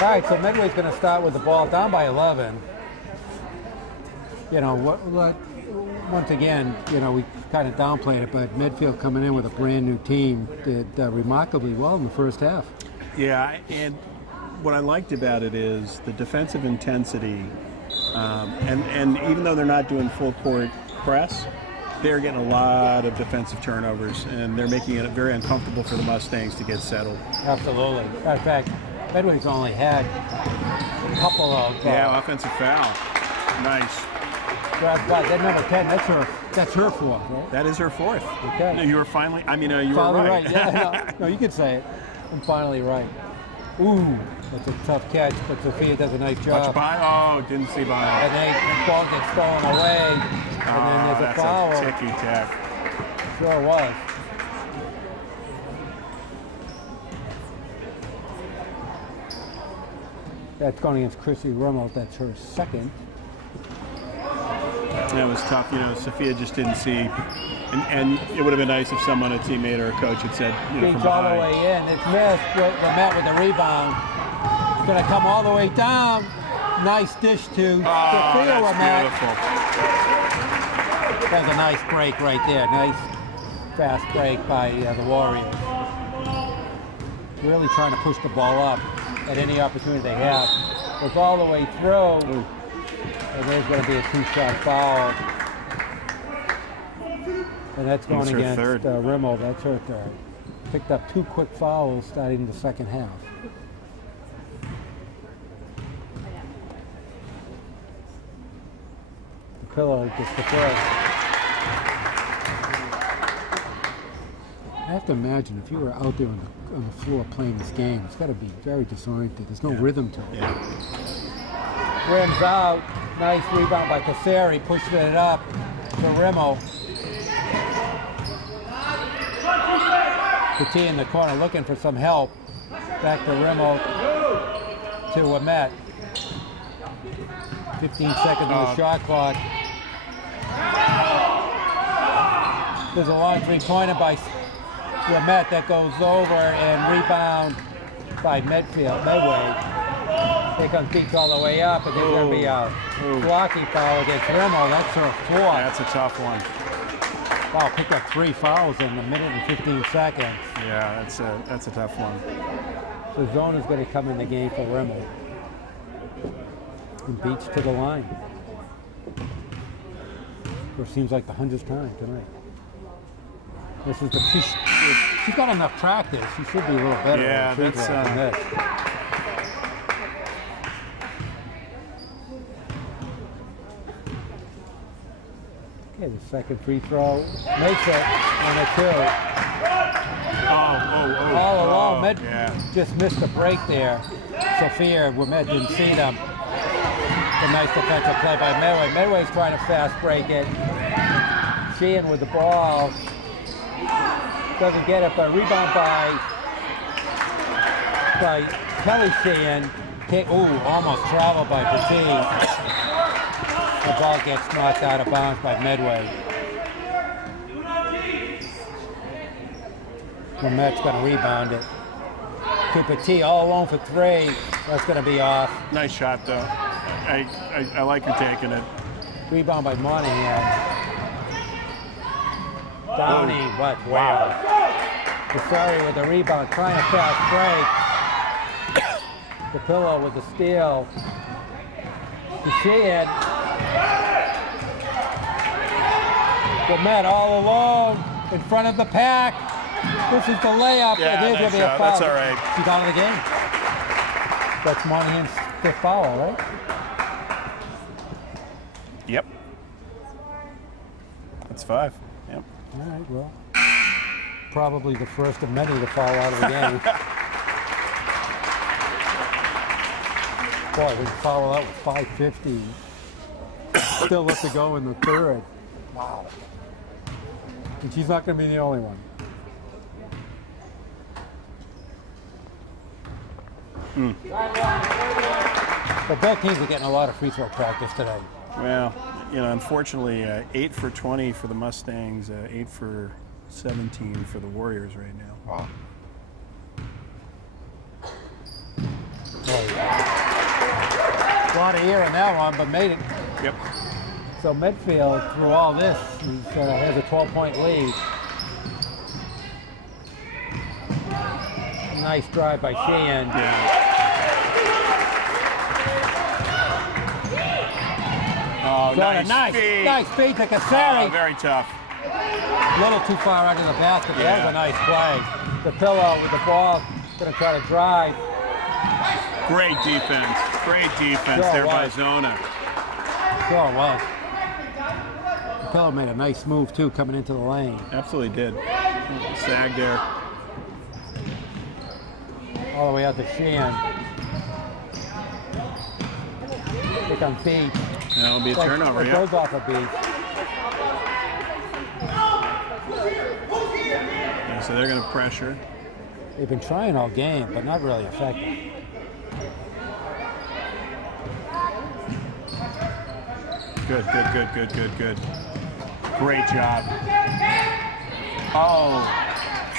All right, so Medway's going to start with the ball down by 11. Once again, we kind of downplayed it, but Medfield coming in with a brand new team did remarkably well in the first half. Yeah, and what I liked about it is the defensive intensity, and even though they're not doing full court press, they're getting a lot of defensive turnovers, and they're making it very uncomfortable for the Mustangs to get settled. Absolutely. In fact, Medway's only had a couple of... offensive foul. Nice. That number 10, that's her fourth, right? That is her fourth. Okay. No, you were finally, you were finally right. Yeah, no, you could say it. I'm finally right. Ooh, that's a tough catch, but Sophia does a nice job. Touch by? Oh, didn't see by. And then the ball gets stolen away, and then there's a foul. That's a ticky-tack. Sure was. That's going against Chrissy Rummel. That's her second. That was tough. Sophia just didn't see. And it would have been nice if someone, a teammate or a coach, had said, from all the way in. It's missed. Met with the rebound. It's going to come all the way down. Nice dish to Sophia. Beautiful. That's a nice break right there. Nice fast break by the Warriors. Really trying to push the ball up at any opportunity they have. Goes all the way through. Ooh. And there's going to be a two-shot foul. And that's going against Rimmel. That's her third. Picked up 2 quick fouls starting the second half. The pillow gets the first. I have to imagine if you were out there on the floor playing this game, it's got to be very disoriented. There's no rhythm to it. Yeah. Rims out. Nice rebound by Kasseri. Pushed it up to Rimmel. Petit in the corner looking for some help. Back to Rimmel to Amet. 15 seconds on the shot clock. There's a long three-pointer by Amet that goes over and rebound by Medway. Here comes Beach all the way up, and there's going to be a blocking foul against Rimmel. That's her fourth. That's a tough one. Wow, picked up 3 fouls in a minute and 15 seconds. Yeah, that's a tough one. So Zona's going to come in the game for Rimmel. And Beach to the line. It seems like the 100th time tonight. This is she's got enough practice. She should be a little better. Yeah, that's Okay, the second free throw makes it on a 2. All along, Med just missed the break there. Sophia Wimet didn't see them. A nice defensive play by Medway. Medway's trying to fast break it. Sheehan with the ball. Doesn't get it, but rebound by Kelly Sheehan. Almost traveled by Petit. The ball gets knocked out of bounds by Medway. Wimet's going to rebound it. To Petit, all alone for 3. That's going to be off. Nice shot, though. I like you taking it. Rebound by Monahan. Downey, what? Wow. Desari with the rebound, trying to fast break. The pillow with the steal. To Sheehan. Wimet all alone in front of the pack. This is the layup. Yeah, it is going to be a foul. That's all right. She's out of the game. That's Monahan's 5th foul, right? Yep. That's 5. Yep. All right, well, probably the first of many to fall out of the game. Boy, we foul out with 5:50. Still left to go in the 3rd. Wow. And she's not going to be the only one. But both teams are getting a lot of free throw practice today. Well, unfortunately, 8 for 20 for the Mustangs, 8 for 17 for the Warriors right now. Wow. Oh, yeah. A lot of air in that one, but made it. Yep. So Medfield, through all this, has a 12-point lead. Nice drive by Sheehan. Yeah. Oh, nice feed to Kasari. Oh, very tough. A little too far under the basket, but that was a nice play. The pillow with the ball, going to try to drive. Great defense there by Zona. Sure was. The pillow made a nice move too, coming into the lane. Absolutely did. Sag there. All the way out to Sheehan. Pick on feet. That'll be a turnover, yeah. It goes off a beat. Yeah, so they're going to pressure. They've been trying all game, but not really effective. Good. Great job. Oh,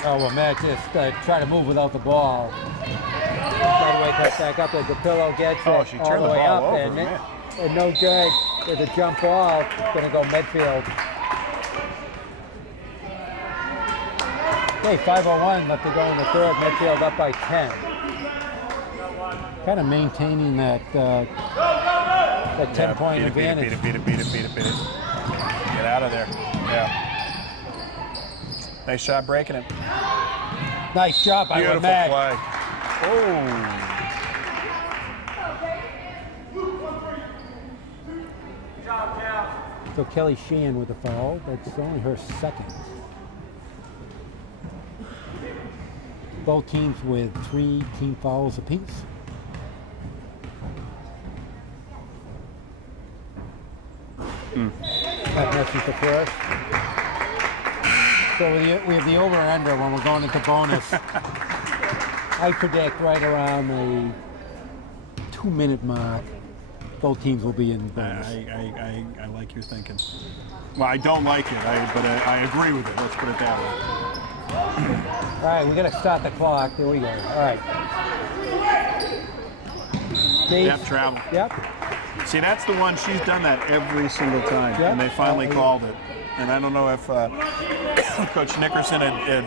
well, Matt just tried to move without the ball. Medway cuts back up as the pillow gets it she all turned the way ball up, over, and no good with a jump ball. Going to go Medfield. Okay, 5:01 left to go in the 3rd. Medfield up by 10. Kind of maintaining that 10-point advantage. Beat it. Get out of there. Yeah. Nice shot breaking it. Nice job by Beautiful Wimet. play. Oh. So Kelly Sheehan with the foul. That's only her 2nd. Both teams with 3 team fouls apiece. That messes the first. So we have the over-under when we're going into bonus. I predict right around the 2-minute mark, both teams will be in bonus. I like your thinking. Well, I don't like it, but I agree with it. Let's put it that way. All right, we're going to start the clock. Here we go. All right. Yep, travel. Yep. See, that's the one. She's done that every single time, yep. And they finally called it. And I don't know if Coach Nickerson had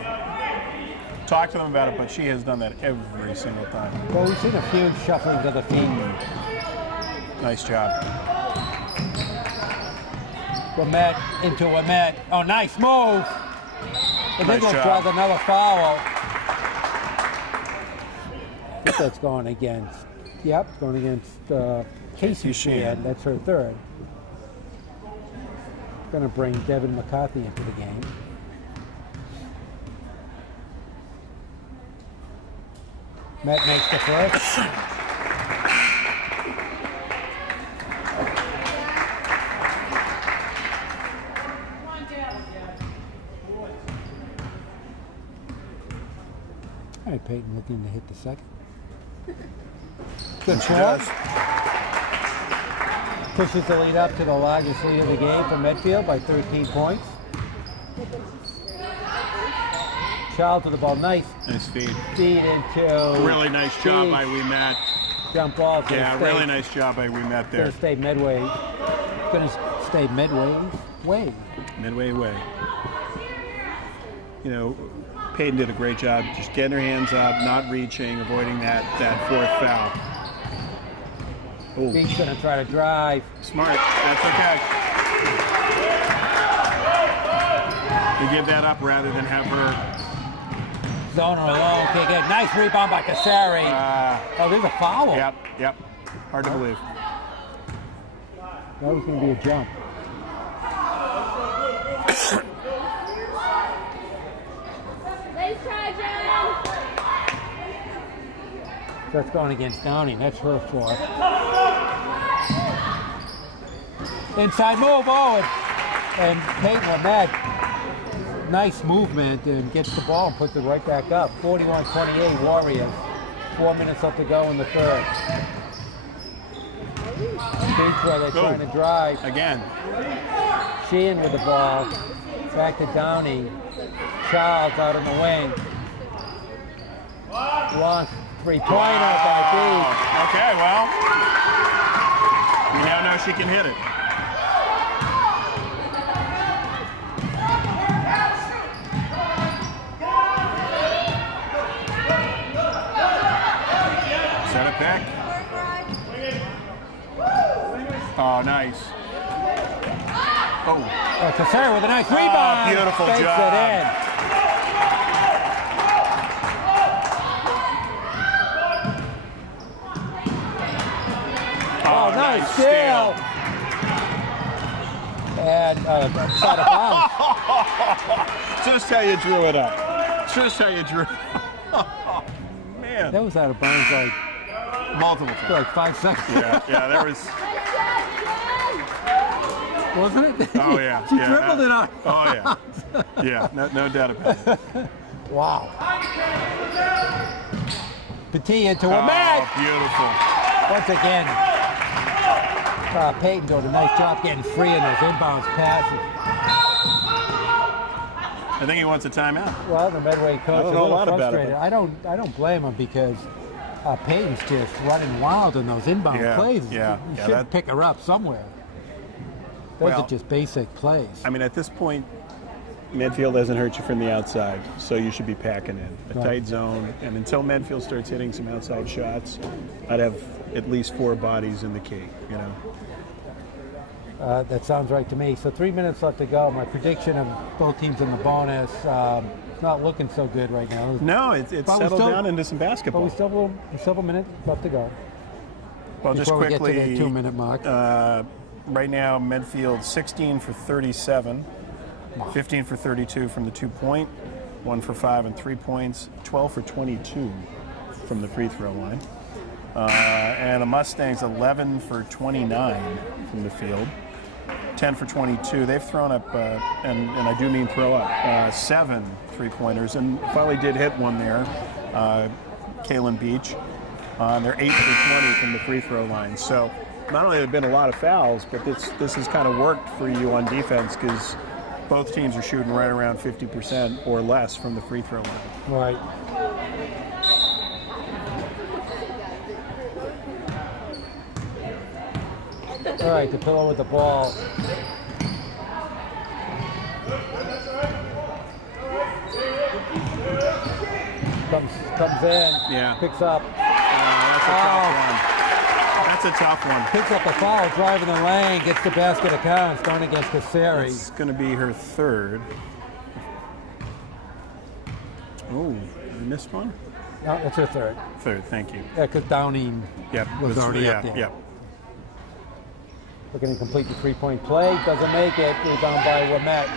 talked to them about it, but she has done that every single time. Well, we've seen a few shuffling to the feet. Nice job. Wimet into Wimet. Oh, nice move. And then Nice job. draws another foul. I think that's going against. Yep, going against Casey Sheehan. That's her 3rd. Going to bring Devin McCarthy into the game. Met makes the first. All right, Peyton looking to hit the second. Good shot. Pushes the lead up to the largest lead of the game for Medfield by 13 points. Child to the ball, nice feed. Feed into. Really nice job by We Met. Jump ball. Yeah, really nice job by We Met there. Going to stay Medway. Going to stay Medway's way. Medway way. You know, Peyton did a great job just getting her hands up, not reaching, avoiding that fourth foul. He's going to try to drive. Smart. That's okay. You give that up rather than have her zone her alone. Kick it. Nice rebound by Cassari. Oh, there's a foul. Yep. Hard to believe. That was going to be a jump. That's going against Downing. That's her fourth. Inside move, and Peyton Lamed. Nice movement and gets the ball and puts it right back up. 41-28 Warriors. 4 minutes left to go in the third. Beachway, they're trying to drive. Again. Sheehan with the ball. Back to Downey. Childs out in the wing. Long three-pointer by Beach. Okay, well, you now know she can hit it. Set it back. Oh, nice. Oh, Cassari with a nice rebound. Beautiful Fakes job. It in. Oh, nice steal. And side of bounds. Just how you drew it up. Just how you drew it up. Oh, man. That was out of bounds like multiple times. Like 5 seconds. Yeah, there was. Wasn't it? Oh, yeah. She dribbled it on. Oh, yeah. Yeah, no doubt about it. Wow. Petit into a match. Beautiful. Once again, Peyton doing a nice job getting free in those inbounds passes. I think he wants a timeout. Well, the Medway coach is a little frustrated. I don't blame him because Peyton's just running wild in those inbound plays. You should pick her up somewhere. Those are just basic plays. I mean, at this point, Medfield hasn't hurt you from the outside, so you should be packing in a tight zone. And until Medfield starts hitting some outside shots, I'd have at least 4 bodies in the key, you know. That sounds right to me. So 3 minutes left to go. My prediction of both teams in the bonus, not looking so good right now. No, it's settled down into some basketball. But we still have a minute left to go. Well, just quickly, we get to the 2-minute mark. Right now, Medfield 16 for 37, 15 for 32 from the 2-point, 1 for 5 and 3 points, 12 for 22 from the free throw line. And the Mustangs 11 for 29 from the field, 10 for 22. They've thrown up, and I do mean throw up, 7 3-pointers, and finally did hit one there, Kaylin Beach. They're 8 for 20 from the free throw line. So not only have there been a lot of fouls, but this has kind of worked for you on defense because both teams are shooting right around 50% or less from the free throw line. Right. All right, the pillow with the ball. Comes in. Yeah. Picks up. That's a tough one. That's a tough one. Picks up the foul, driving the lane, gets the basket of counts, going against Cassari. It's going to be her third. Oh, I missed one? No, it's her third. Third, thank you. Yeah, because Downing was already up there. Yep. Looking to complete the three-point play. Doesn't make it. Rebound by Womet.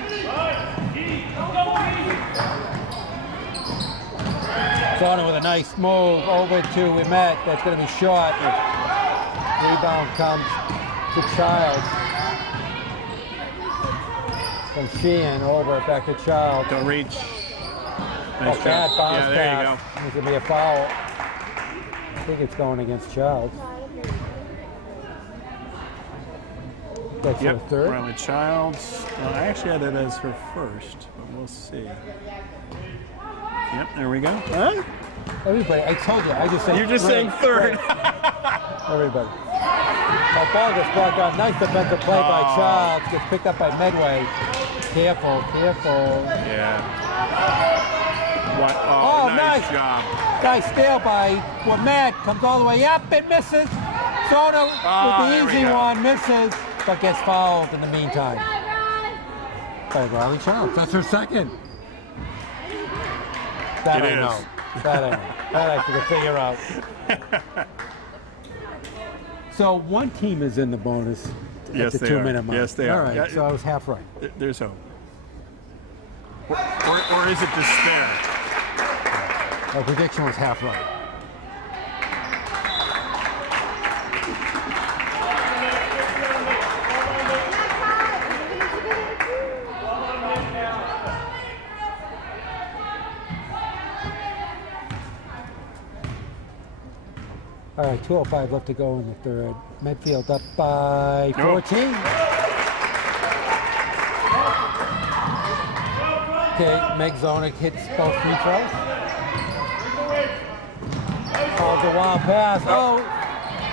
Zona with a nice move over to Womet. That's going to be short. Rebound comes to Childs. From Sheehan over back to Childs. Don't reach. Nice bad bounce yeah, there pass. you go. There's going to be a foul. I think it's going against Childs. That's her third. Riley Childs. Well, I actually had that as her first, but we'll see. Yep, there we go. Huh? Everybody, I told you. I just said You're just saying third. Everybody. That ball gets brought down. Nice defensive play by Childs. Gets picked up by Medway. Careful, careful. Yeah. What? Oh, nice job. Nice steal by Womet. Comes all the way up and misses. Zona with the easy one misses, but gets fouled in the meantime by Riley Childs. That's her second. That I know. That I know. That I can figure out. So one team is in the bonus at the 2-minute mark. Yes, they are. All right, yeah, so I was half right. There's hope. Or is it despair? My prediction was half right. All right, 2:05 left to go in the third. Medfield up by 14. Okay, Meg Zona hits both free throws. Calls a wild pass. Oh,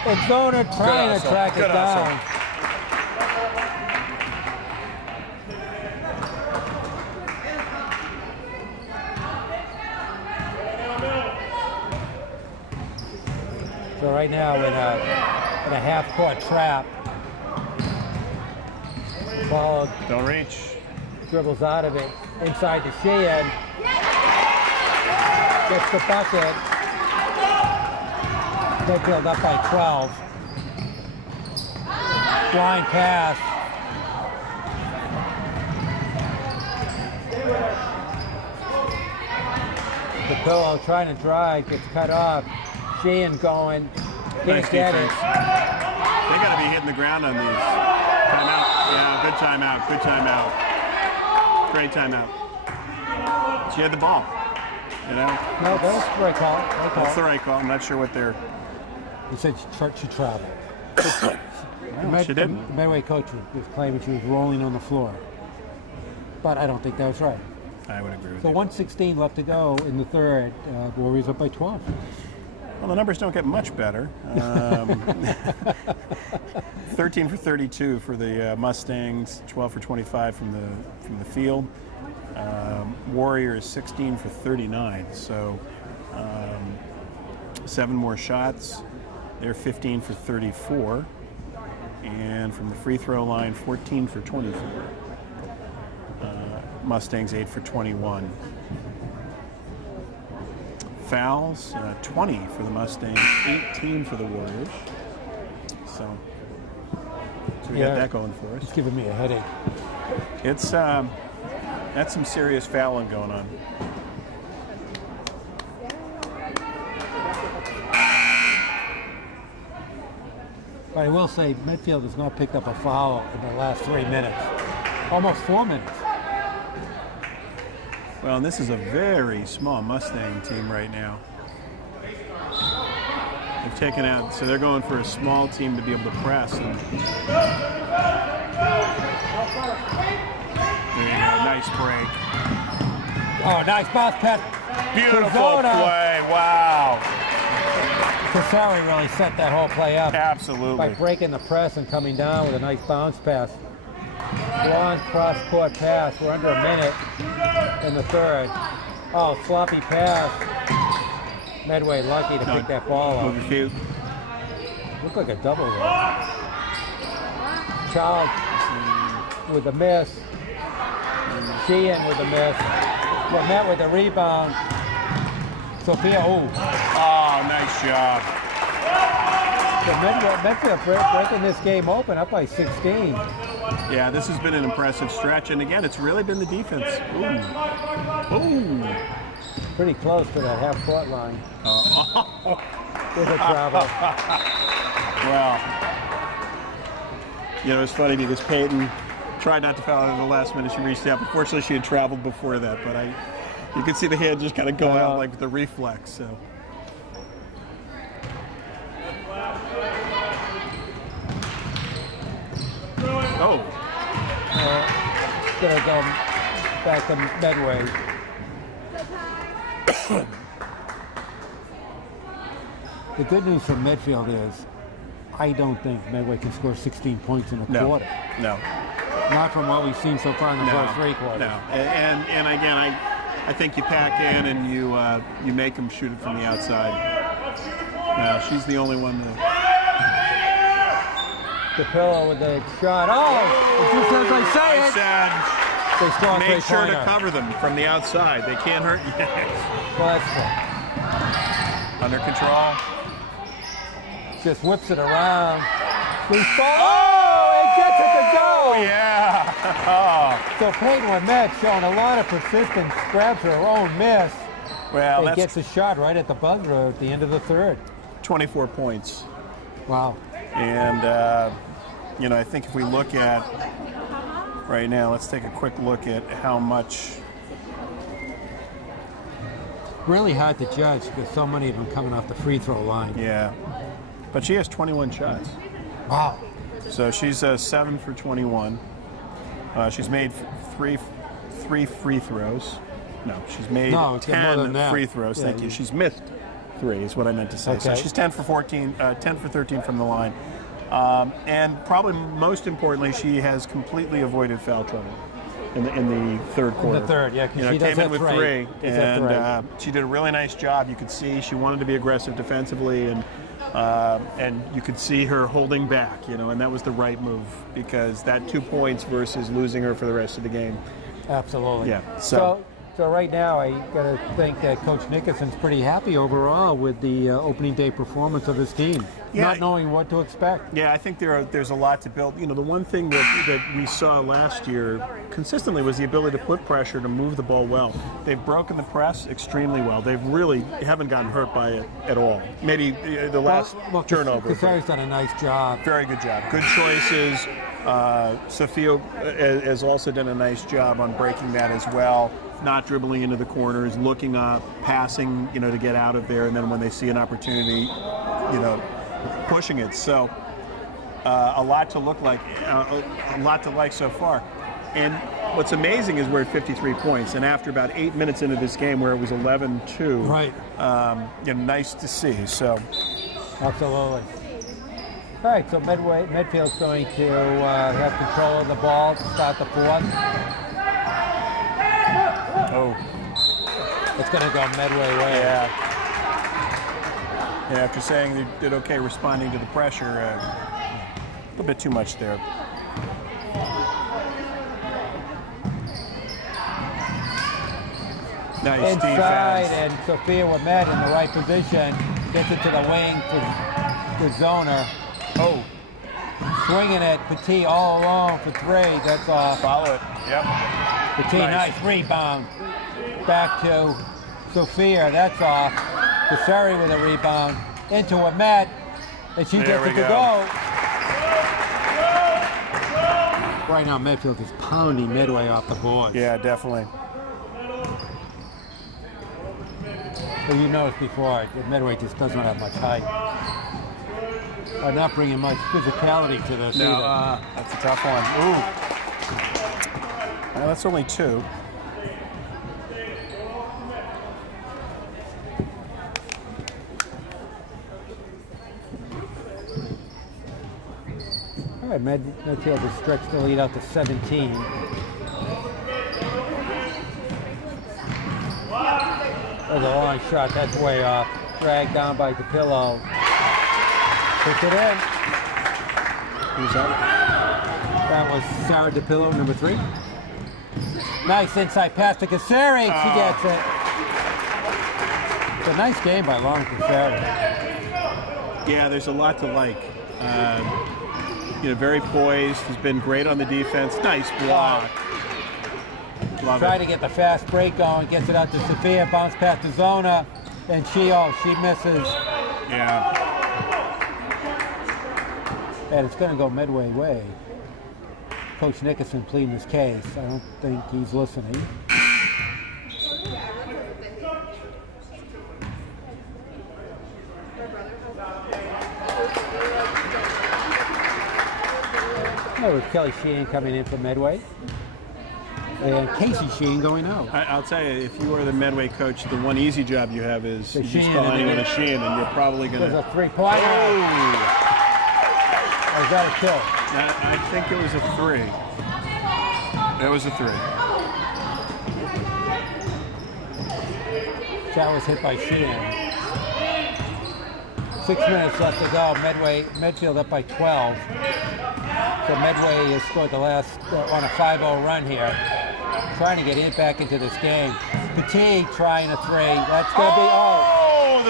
it's Zona trying to track it down. So right now in a half-court trap. Ball don't reach. Dribbles out of it. Inside to Sheehan. Gets the bucket. Medfield up by 12. Blind pass. The pillow trying to drive, gets cut off. Sheehan going. Can't get it. They got to be hitting the ground on these. Timeout. Yeah, good timeout. Good timeout. Great timeout. She had the ball. You know? No, that's the right call. That's the right call. I'm not sure what they're. He said she traveled. Well, she didn't. The Medway coach was claiming she was rolling on the floor. But I don't think that was right. I would agree with so you. 1:16 left to go in the third. Warriors up by 12. Well, the numbers don't get much better. 13 for 32 for the Mustangs, 12 for 25 from the field. Warriors 16 for 39. So 7 more shots. They're 15 for 34. And from the free throw line, 14 for 24. Mustangs 8 for 21. Fouls, 20 for the Mustangs, 18 for the Warriors. So we got that going for us. It's giving me a headache. It's that's some serious fouling going on. But I will say, Medfield has not picked up a foul in the last 3 minutes. Almost 4 minutes. Well, and this is a very small Mustang team right now. They've taken out, so they're going for a small team to be able to press. And there you go, nice break. Oh, nice bounce pass. Beautiful play, wow. Casari really set that whole play up. Absolutely. By breaking the press and coming down with a nice bounce pass. Long cross-court pass. We're under a minute in the third. Oh, sloppy pass. Medway lucky to pick that ball up. Move your feet. Looked like a double there. Child with the miss. Sheehan with the miss. Womet with the rebound. Sophia, oh, nice job. Medfield breaking this game open up by 16. Yeah, this has been an impressive stretch, and again, it's really been the defense. Ooh. Ooh. Pretty close to that half-court line. With a travel. Well, you know, it's funny because Peyton tried not to foul at the last minute. She reached out. Unfortunately, she had traveled before that, but you could see the hand just kind of go out like the reflex. So. Oh. Gonna go back to Medway. The good news for Medfield is, I don't think Medway can score 16 points in a quarter. No. Not from what we've seen so far in the first 3 quarters. No. And again, I think you pack in and you make them shoot it from the outside. No, she's the only one that. The pillow with the shot. Oh, it's just as I say it. They score make sure to cover them from the outside. They can't hurt you. Under control. Just whips it around. It gets it to go. Yeah. So Peyton Lamet showing a lot of persistence, grabs her own miss. Well, and gets a shot right at the buzzer at the end of the third. 24 points. Wow. And, you know, I think if we look at right now, let's take a quick look at how much. Really hard to judge because so many of them coming off the free throw line. Yeah. But she has 21 shots. Wow. So she's 7 for 21. She's made three free throws. No, she's made 10 free throws. Yeah, thank you. She's missed 3 is what I meant to say. Okay. So she's 10 for 13 from the line. And probably most importantly, she has completely avoided foul trouble in the third quarter. In the third, yeah. You know, she came in with 3, and she she did a really nice job. You could see she wanted to be aggressive defensively, and you could see her holding back. You know, and that was the right move because that 2 points versus losing her for the rest of the game. Absolutely. Yeah. So right now, I got to think that Coach Nickerson's pretty happy overall with the opening day performance of his team, not knowing what to expect. Yeah, I think there's a lot to build. You know, the one thing that we saw last year consistently was the ability to put pressure, to move the ball well. They've broken the press extremely well. They've really haven't gotten hurt by it at all. Maybe the last turnover. Casari's done a nice job. Very good job. Good choices. Sophia has also done a nice job on breaking that as well. Not dribbling into the corners, looking up, passing, you know, to get out of there, and then when they see an opportunity, you know, pushing it. So a lot to look like, a lot to like so far. And what's amazing is we're at 53 points, and after about 8 minutes into this game, where it was 11-2, right? You know, nice to see. So absolutely. All right, so Medfield's going to have control of the ball to start the fourth. Oh. It's going to go Medway way. Yeah. And after saying they did okay responding to the pressure, a little bit too much there. Nice inside, defense. And Sophia Wamed in the right position. Gets it to the wing to Zoner. Oh. Swinging it. Petit all alone for 3. That's off. Follow it. Yep. Petit, nice rebound. Back to Sophia. That's off. Casari with a rebound. Into Wamed. And she gets it to go. Right now, Medfield is pounding Medway off the board. Yeah, definitely. Well, you noticed before, Medway just doesn't have much height. Or not bringing much physicality to this either. That's a tough one. Ooh. Well, that's only 2. All right, Medfield has stretched the lead out to 17. There's a long shot. That's way off. Dragged down by DePillo. Puts it in. Who's that? That was Sarah DePillo, number 3. Nice inside pass to Casari. She gets it. It's a nice game by Lauren Casari. Yeah, there's a lot to like. Very poised. Has been great on the defense. Nice block. Try to get the fast break going. Gets it out to Sophia. Bounce past to Zona. And she misses. Yeah. And it's going to go Medway way. Coach Nickerson pleading his case. I don't think he's listening. With Kelly Sheehan coming in for Medway. And Casey Sheehan going out. I'll tell you, if you are the Medway coach, the one easy job you have is you just call anyone a Sheehan, and you're probably going to... There's a three-pointer. Oh! Or is that a kill? I think it was a 3. That was a 3. That was hit by Sheehan. 6 minutes left to go. Medfield up by 12. So Medway has scored the last on a 5-0 run here, trying to get back into this game. Petit trying a 3. That's going to be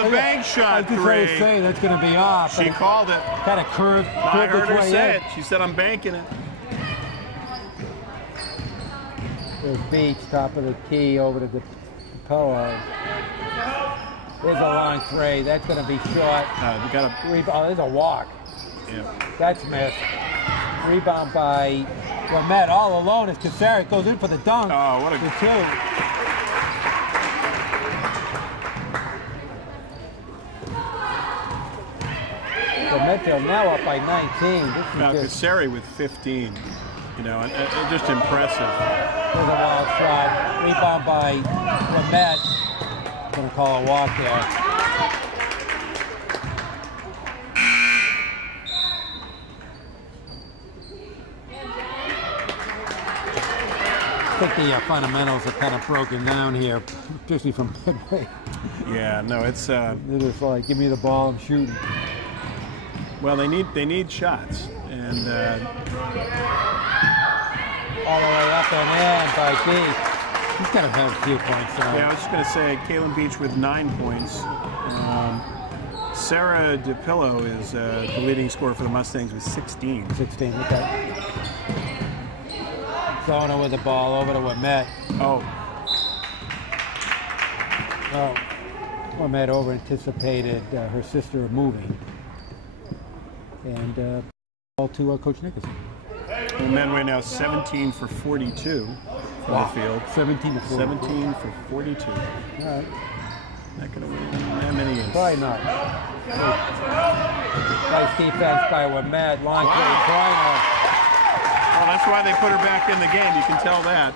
the bank shot 3. I was going to say that's going to be off. She called it. Kind of curved. I heard her say it. She said, "I'm banking it." There's Beach, top of the key over to the Poa. There's a long 3. That's going to be short. You got a rebound. There's a walk. Yeah. That's missed. Rebound by Lamet all alone as Casares goes in for the dunk. Oh, what a the 2. So Medfield now up by 19. Now Casares with 15. And just impressive. There's a wild shot. Rebound by Lamet. Going to call a walk there. I think the fundamentals are kind of broken down here, especially from Medway. Yeah, no, it's... They're just like, give me the ball, I'm shooting. Well, they need shots, and... all the way up and in by Beach. He's got to have a few points now. Yeah, I was just going to say, Kalen Beach with 9 points. Sarah DiPillo is the leading scorer for the Mustangs with 16. 16, okay. Zona with the ball over to Wamet. Wamet over anticipated her sister moving. And ball to Coach Nickerson. And Medway now 17 for 42 from the field. 17 to 42. 17 for 42. All right. Not going to win that many games. Probably not. Nice defense by Wamet. Long three-pointer. Well, that's why they put her back in the game. You can tell that.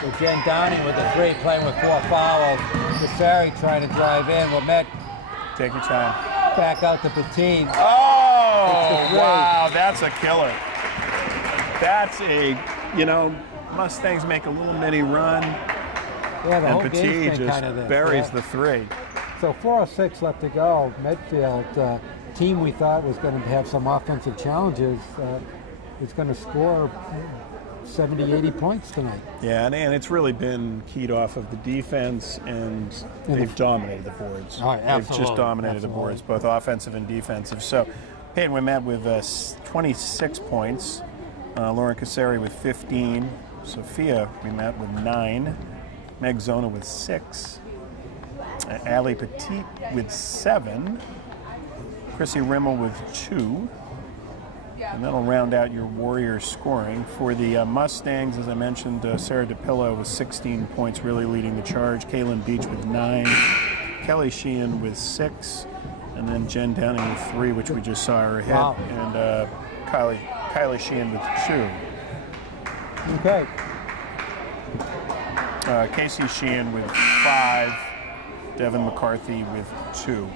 So Jen Downing with the 3, playing with 4 fouls. Casares trying to drive in. Wamet. Take your time. Back out to Petit. Oh, wow. That's a killer. That's a, Mustangs make a little mini run. Yeah, the whole Petit game's been just kind of this. buries the 3. So 4:06 left to go. Medfield, team we thought was going to have some offensive challenges, is going to score 70, 80 points tonight. Yeah, and it's really been keyed off of the defense, and they've dominated the boards. Oh, they've just dominated the boards, both offensive and defensive. So Peyton Wamet with 26 points. Lauren Casares with 15. Sophia Wamet with 9. Meg Zona with 6. Allie Petit with 7. Chrissy Rimmel with 2. And that'll round out your Warriors scoring. For the Mustangs, as I mentioned, Sarah DiPillo with 16 points, really leading the charge. Kalen Beach with 9. Kelly Sheehan with 6. And then Jen Downing with 3, which we just saw her hit. Wow. And Kylie Sheehan with 2. Okay. Casey Sheehan with 5. Devin McCarthy with 2.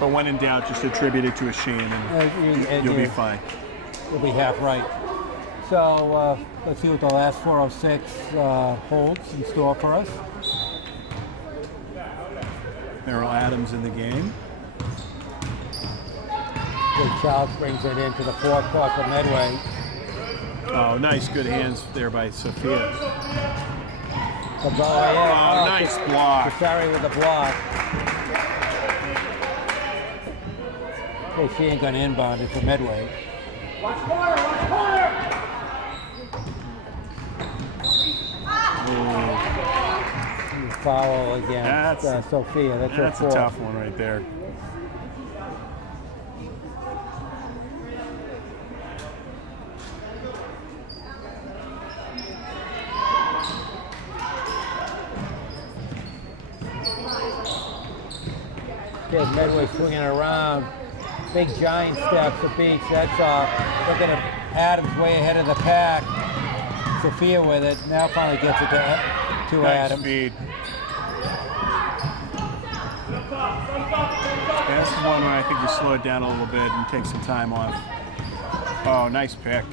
But when in doubt, just attribute it to a Sheehan and you'll be fine. You'll be half right. So let's see what the last 4:06 holds in store for us. Merrill Adams in the game. Good Childs brings it into the forecourt for Medway. Oh, nice, good hands there by Sophia. Nice block. Casares with the block. Well, she ain't going to inbound it for Medway. Watch corner, watch corner! Foul against Sophia. That's a tough one right there. Okay, Medway swinging around. Big giant steps to beach. That's off. Look at him. Adams way ahead of the pack. Sophia with it. Now finally gets it to Adams. Speed. That's the one where I think you slow it down a little bit and take some time off. Oh, nice pick.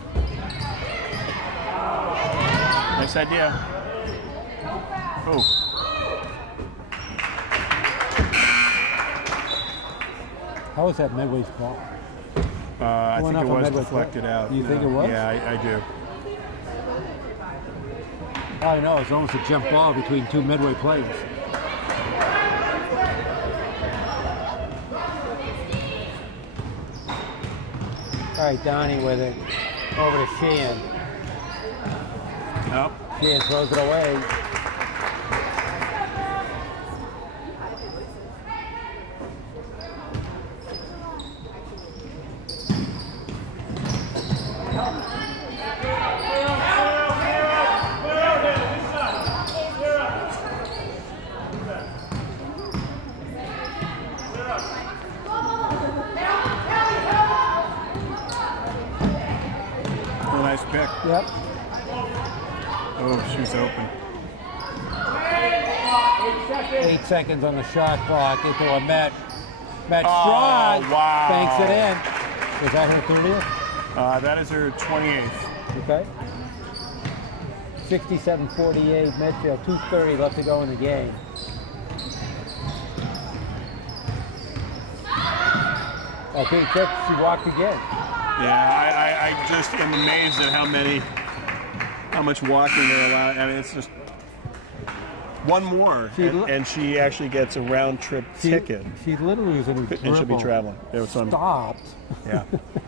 Nice idea. Oh. How was that Medway's ball? I think it was deflected out. You think it was? Yeah, I do. I know, it's almost a jump ball between two Medway plays. All right, Donnie with it. Over to Sheehan. Nope. Sheehan throws it away. Nice pick. Yep. Oh, she was open. 8 seconds on the shot clock into a Met Strong. Wow. Banks it in. Was that her 30th? That is her 28th. Okay. 67-48 Medfield. 2:30 left to go in the game. Okay, check. She walked again. Yeah, I just am amazed at how much walking they're allowed. I mean, it's just one more, and she actually gets a round trip ticket. She literally was in a dribble. And she'll be traveling. Stopped. Yeah,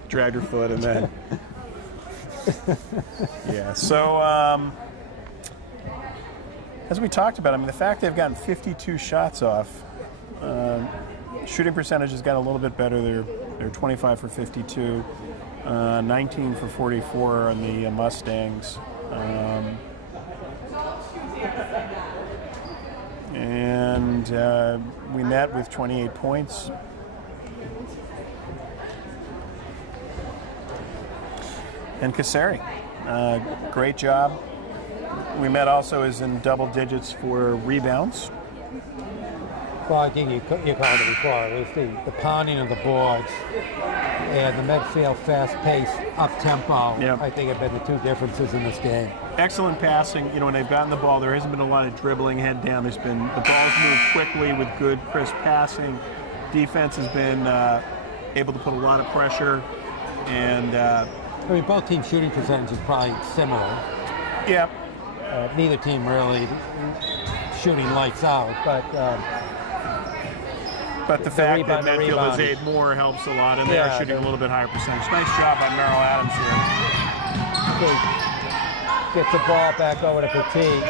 dragged her foot and then. Yeah, so as we talked about, I mean, the fact they've gotten 52 shots off, shooting percentage has gotten a little bit better. They're 25 for 52, 19 for 44 on the Mustangs. And we met with 28 points. And Kasari, great job. We met also is in double digits for rebounds. Well, I think you called it before. It was the pounding of the boards and the Medfield fast-paced up-tempo. Yep. I think have been the two differences in this game. Excellent passing. You know, when they've gotten the ball, there hasn't been a lot of dribbling head down. There's been the balls moved quickly with good, crisp passing. Defense has been able to put a lot of pressure, and I mean, both teams' shooting percentage is probably similar. Yeah. Neither team really shooting lights out, but the fact that Medfield has 8 more helps a lot, and they are shooting a little bit higher percentage. Nice job by Merrill Adams here. Gets the ball back over to Petit.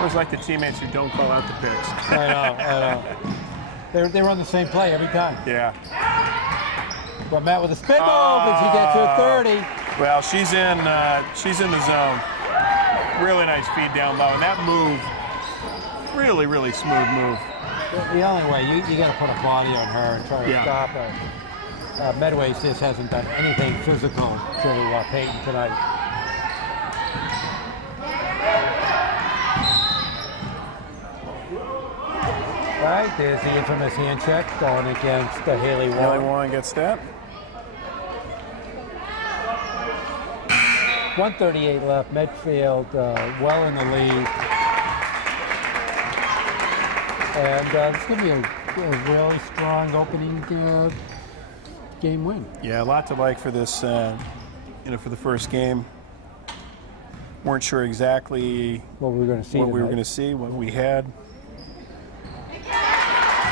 It was like the teammates who don't call out the picks. I know. They run the same play every time. Yeah. But Matt with a spin move as he gets to 30. Well, she's in the zone. Really nice feed down low, and that move, really, really smooth move. The only way, you got to put a body on her and try to stop her. Medway just hasn't done anything physical to Peyton tonight. All right, there's the infamous hand check going against Haley Warren. Haley Warren gets that. 1:38 left. Medfield well in the lead. And it's going to be a really strong opening game win. Yeah, a lot to like for this, for the first game. Weren't sure exactly what we were going to see. What we had.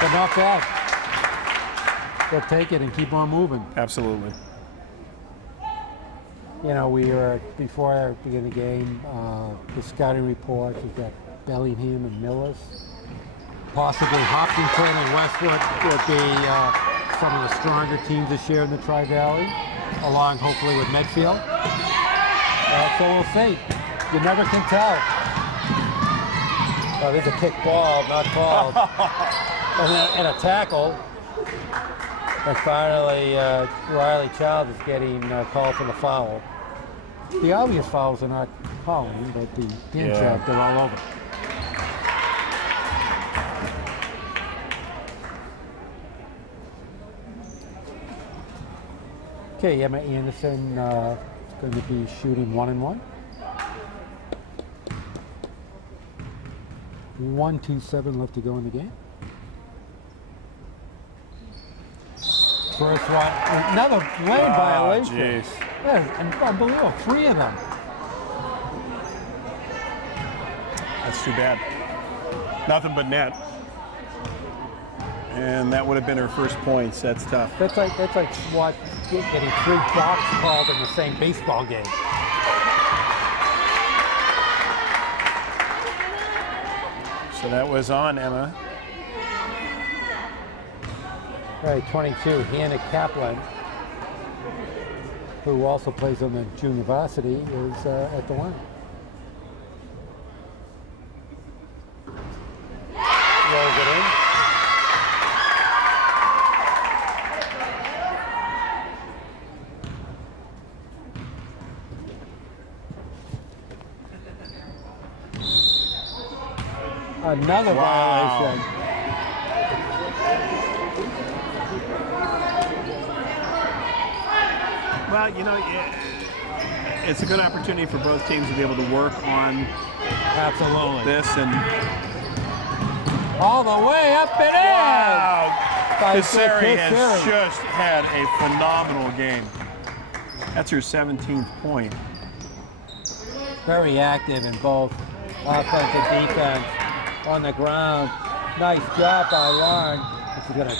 but not bad. They'll take it and keep on moving. Absolutely. You know, we were, before the beginning of the game, the scouting reports, we've got Bellingham and Millis. Possibly Hopkinton and Westwood would be some of the stronger teams this year in the Tri-Valley, along hopefully with Medfield. So we'll see. You never can tell. Oh, there's a kick ball, not called. and a tackle. And finally, Riley Child is getting called for the foul. The obvious fouls are not calling, but the hand they're all over. Okay, Emma Anderson is going to be shooting 1-1. 1:27 left to go in the game. First one, another lane violation. Geez. Yeah, unbelievable, 3 of them. That's too bad. Nothing but net. And that would have been her first points. That's tough. That's like what getting 3 blocks called in the same baseball game. So that was on Emma. Right, 22, Hannah Kaplan, who also plays on the junior varsity, is at the line. Rolls it in. Another violation. Well, you know, it's a good opportunity for both teams to be able to work on this and all the way up and in. Wow, Cassari has just had a phenomenal game. That's her 17th point. Very active in both offense and defense on the ground. Nice job by Lauren. She's going to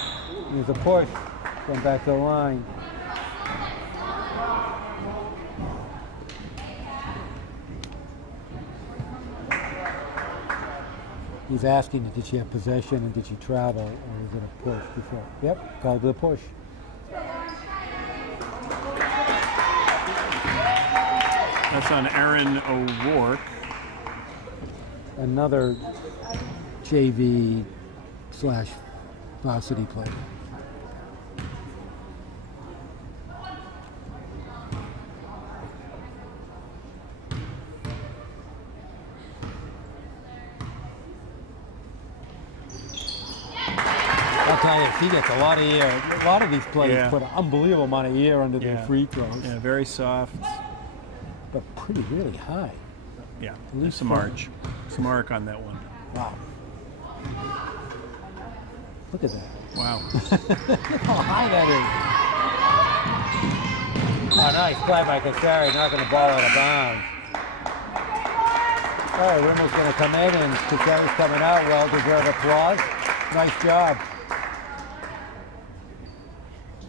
use a push, going back to the line. He's asking, did she have possession and did she travel, or was it a push before? Yep, called it a push. That's on Erin O'Rourke. Another JV/varsity player. I'll tell you, she gets a lot of air. A lot of these players put an unbelievable amount of air under their free throws. Yeah, very soft. But really high. Yeah, there's some arch. Some arc on that one. Wow. Look at that. Wow. How high that is. Oh, nice play by Cassari, knocking the ball out of bounds. All right, Rimmel's going to come in, and Cassari's coming out. Well-deserved applause. Nice job.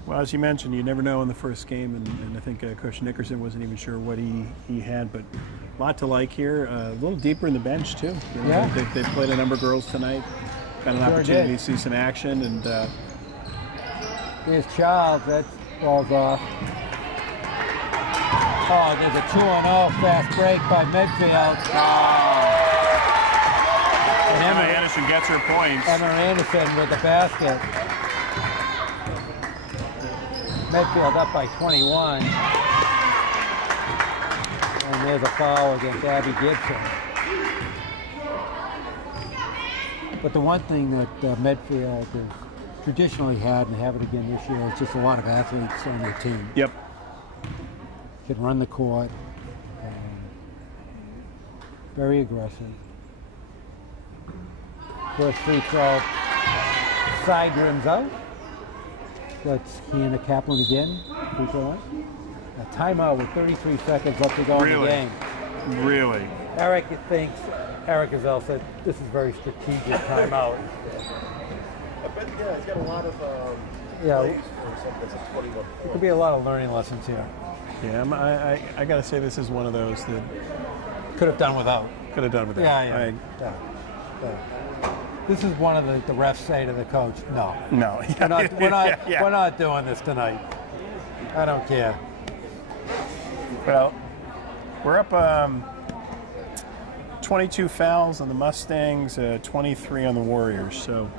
Well, as you mentioned, you never know in the first game, and I think Coach Nickerson wasn't even sure what he had, but a lot to like here. A little deeper in the bench, too. You know, yeah. They played a number of girls tonight. Got an opportunity to see some action. And here's Childs. That falls off. Oh, there's a 2-0 fast break by Medfield. And Emma Anderson gets her points. Emma Anderson with the basket. Medfield up by 21. And there's a foul against Abby Gibson. But the one thing that Medfield has traditionally had, and have it again this year, is just a lot of athletes on their team. Yep. Can run the court. Very aggressive. First free throw. Side rims out. That's Hannah Kaplan again. Free throw line. A timeout with 33 seconds left to go in the game. Really? Eric Gazelle said this is very strategic timeout. bet, yeah, he's got a lot of Yeah. plays for something that's a 21. There could be a lot of learning lessons here. Yeah, I got to say this is one of those that Could have done without. could have done with that. Yeah. This is one of the refs say to the coach, no. No. We're not doing this tonight. I don't care. Well, we're up 22 fouls on the Mustangs, 23 on the Warriors. So,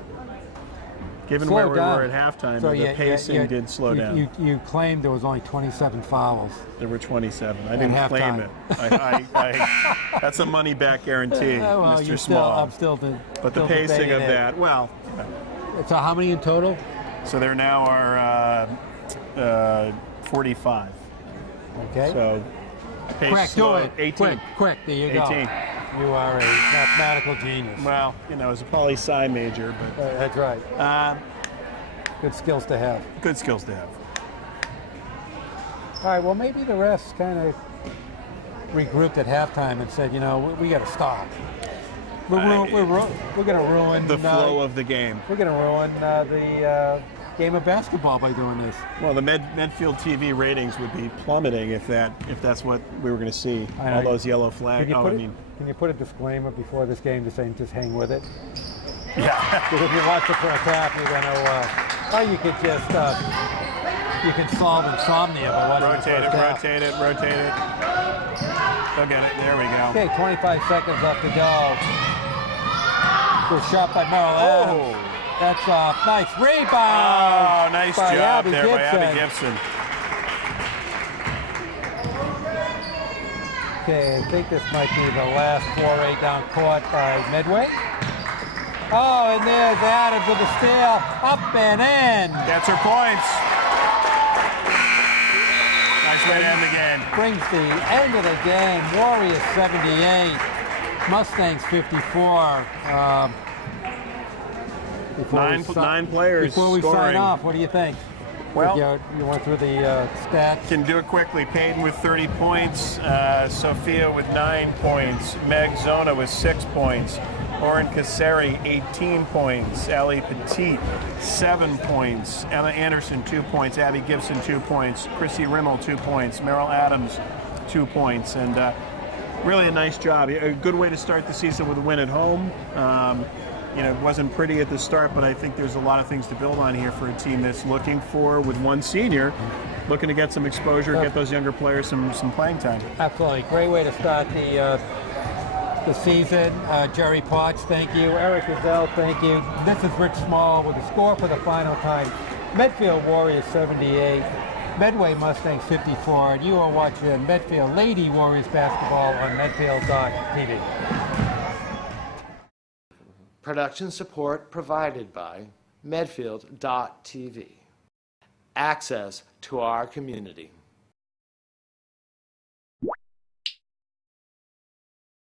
given where we were at halftime, the pacing did slow down. You claimed there was only 27 fouls. There were 27. I didn't claim it. That's a money-back guarantee, well, Mr. Small. But the pacing of that, well. So how many in total? So there now are 45. Okay. So pace quick, slow, do it. 18. Quick, there you 18. go. You are a mathematical genius. Well, as a poli-sci major, but that's right. Good skills to have. Good skills to have. All right. Well, maybe the refs kind of regrouped at halftime and said, we got to stop. We're going to ruin the flow of the game. We're going to ruin the game of basketball by doing this. Well, the Medfield TV ratings would be plummeting if that's what we were going to see. All those yellow flags. Can you put a disclaimer before this game just saying just hang with it? Yeah. Because if you watch the first half, you're going to, you could just, you can solve insomnia by watching the first half. Rotate it. They'll get it. There we go. Okay, 25 seconds left to go. Good shot by Merrill Adams. That's a nice rebound. Oh, nice job there by Abby Gibson. Okay, I think this might be the last foray down court by Medway. Oh, and there's Adams with the steal. Up and in. Gets her points. Nice way to end the game. Brings the end of the game. Warriors 78. Mustangs 54. Nine players Before we scoring. sign off, what do you think? Well, you went through the stats. Can do it quickly. Payton with 30 points. Sophia with 9 points. Meg Zona with 6 points. Lauren Caseri, 18 points. Ali Petit, 7 points. Emma Anderson, 2 points. Abby Gibson, 2 points. Chrissy Rimmel, 2 points. Merrill Adams, 2 points. And really a nice job. A good way to start the season with a win at home. It wasn't pretty at the start, but I think there's a lot of things to build on here for a team that's looking for, with one senior, looking to get some exposure, get those younger players some playing time. Absolutely. Great way to start the season. Jerry Potts, thank you. Eric Gazelle, thank you. This is Rich Small with the score for the final time. Medfield Warriors 78, Medway Mustangs 54, and you are watching Medfield Lady Warriors basketball on Medfield.tv. Production support provided by Medfield.tv. Access to our community.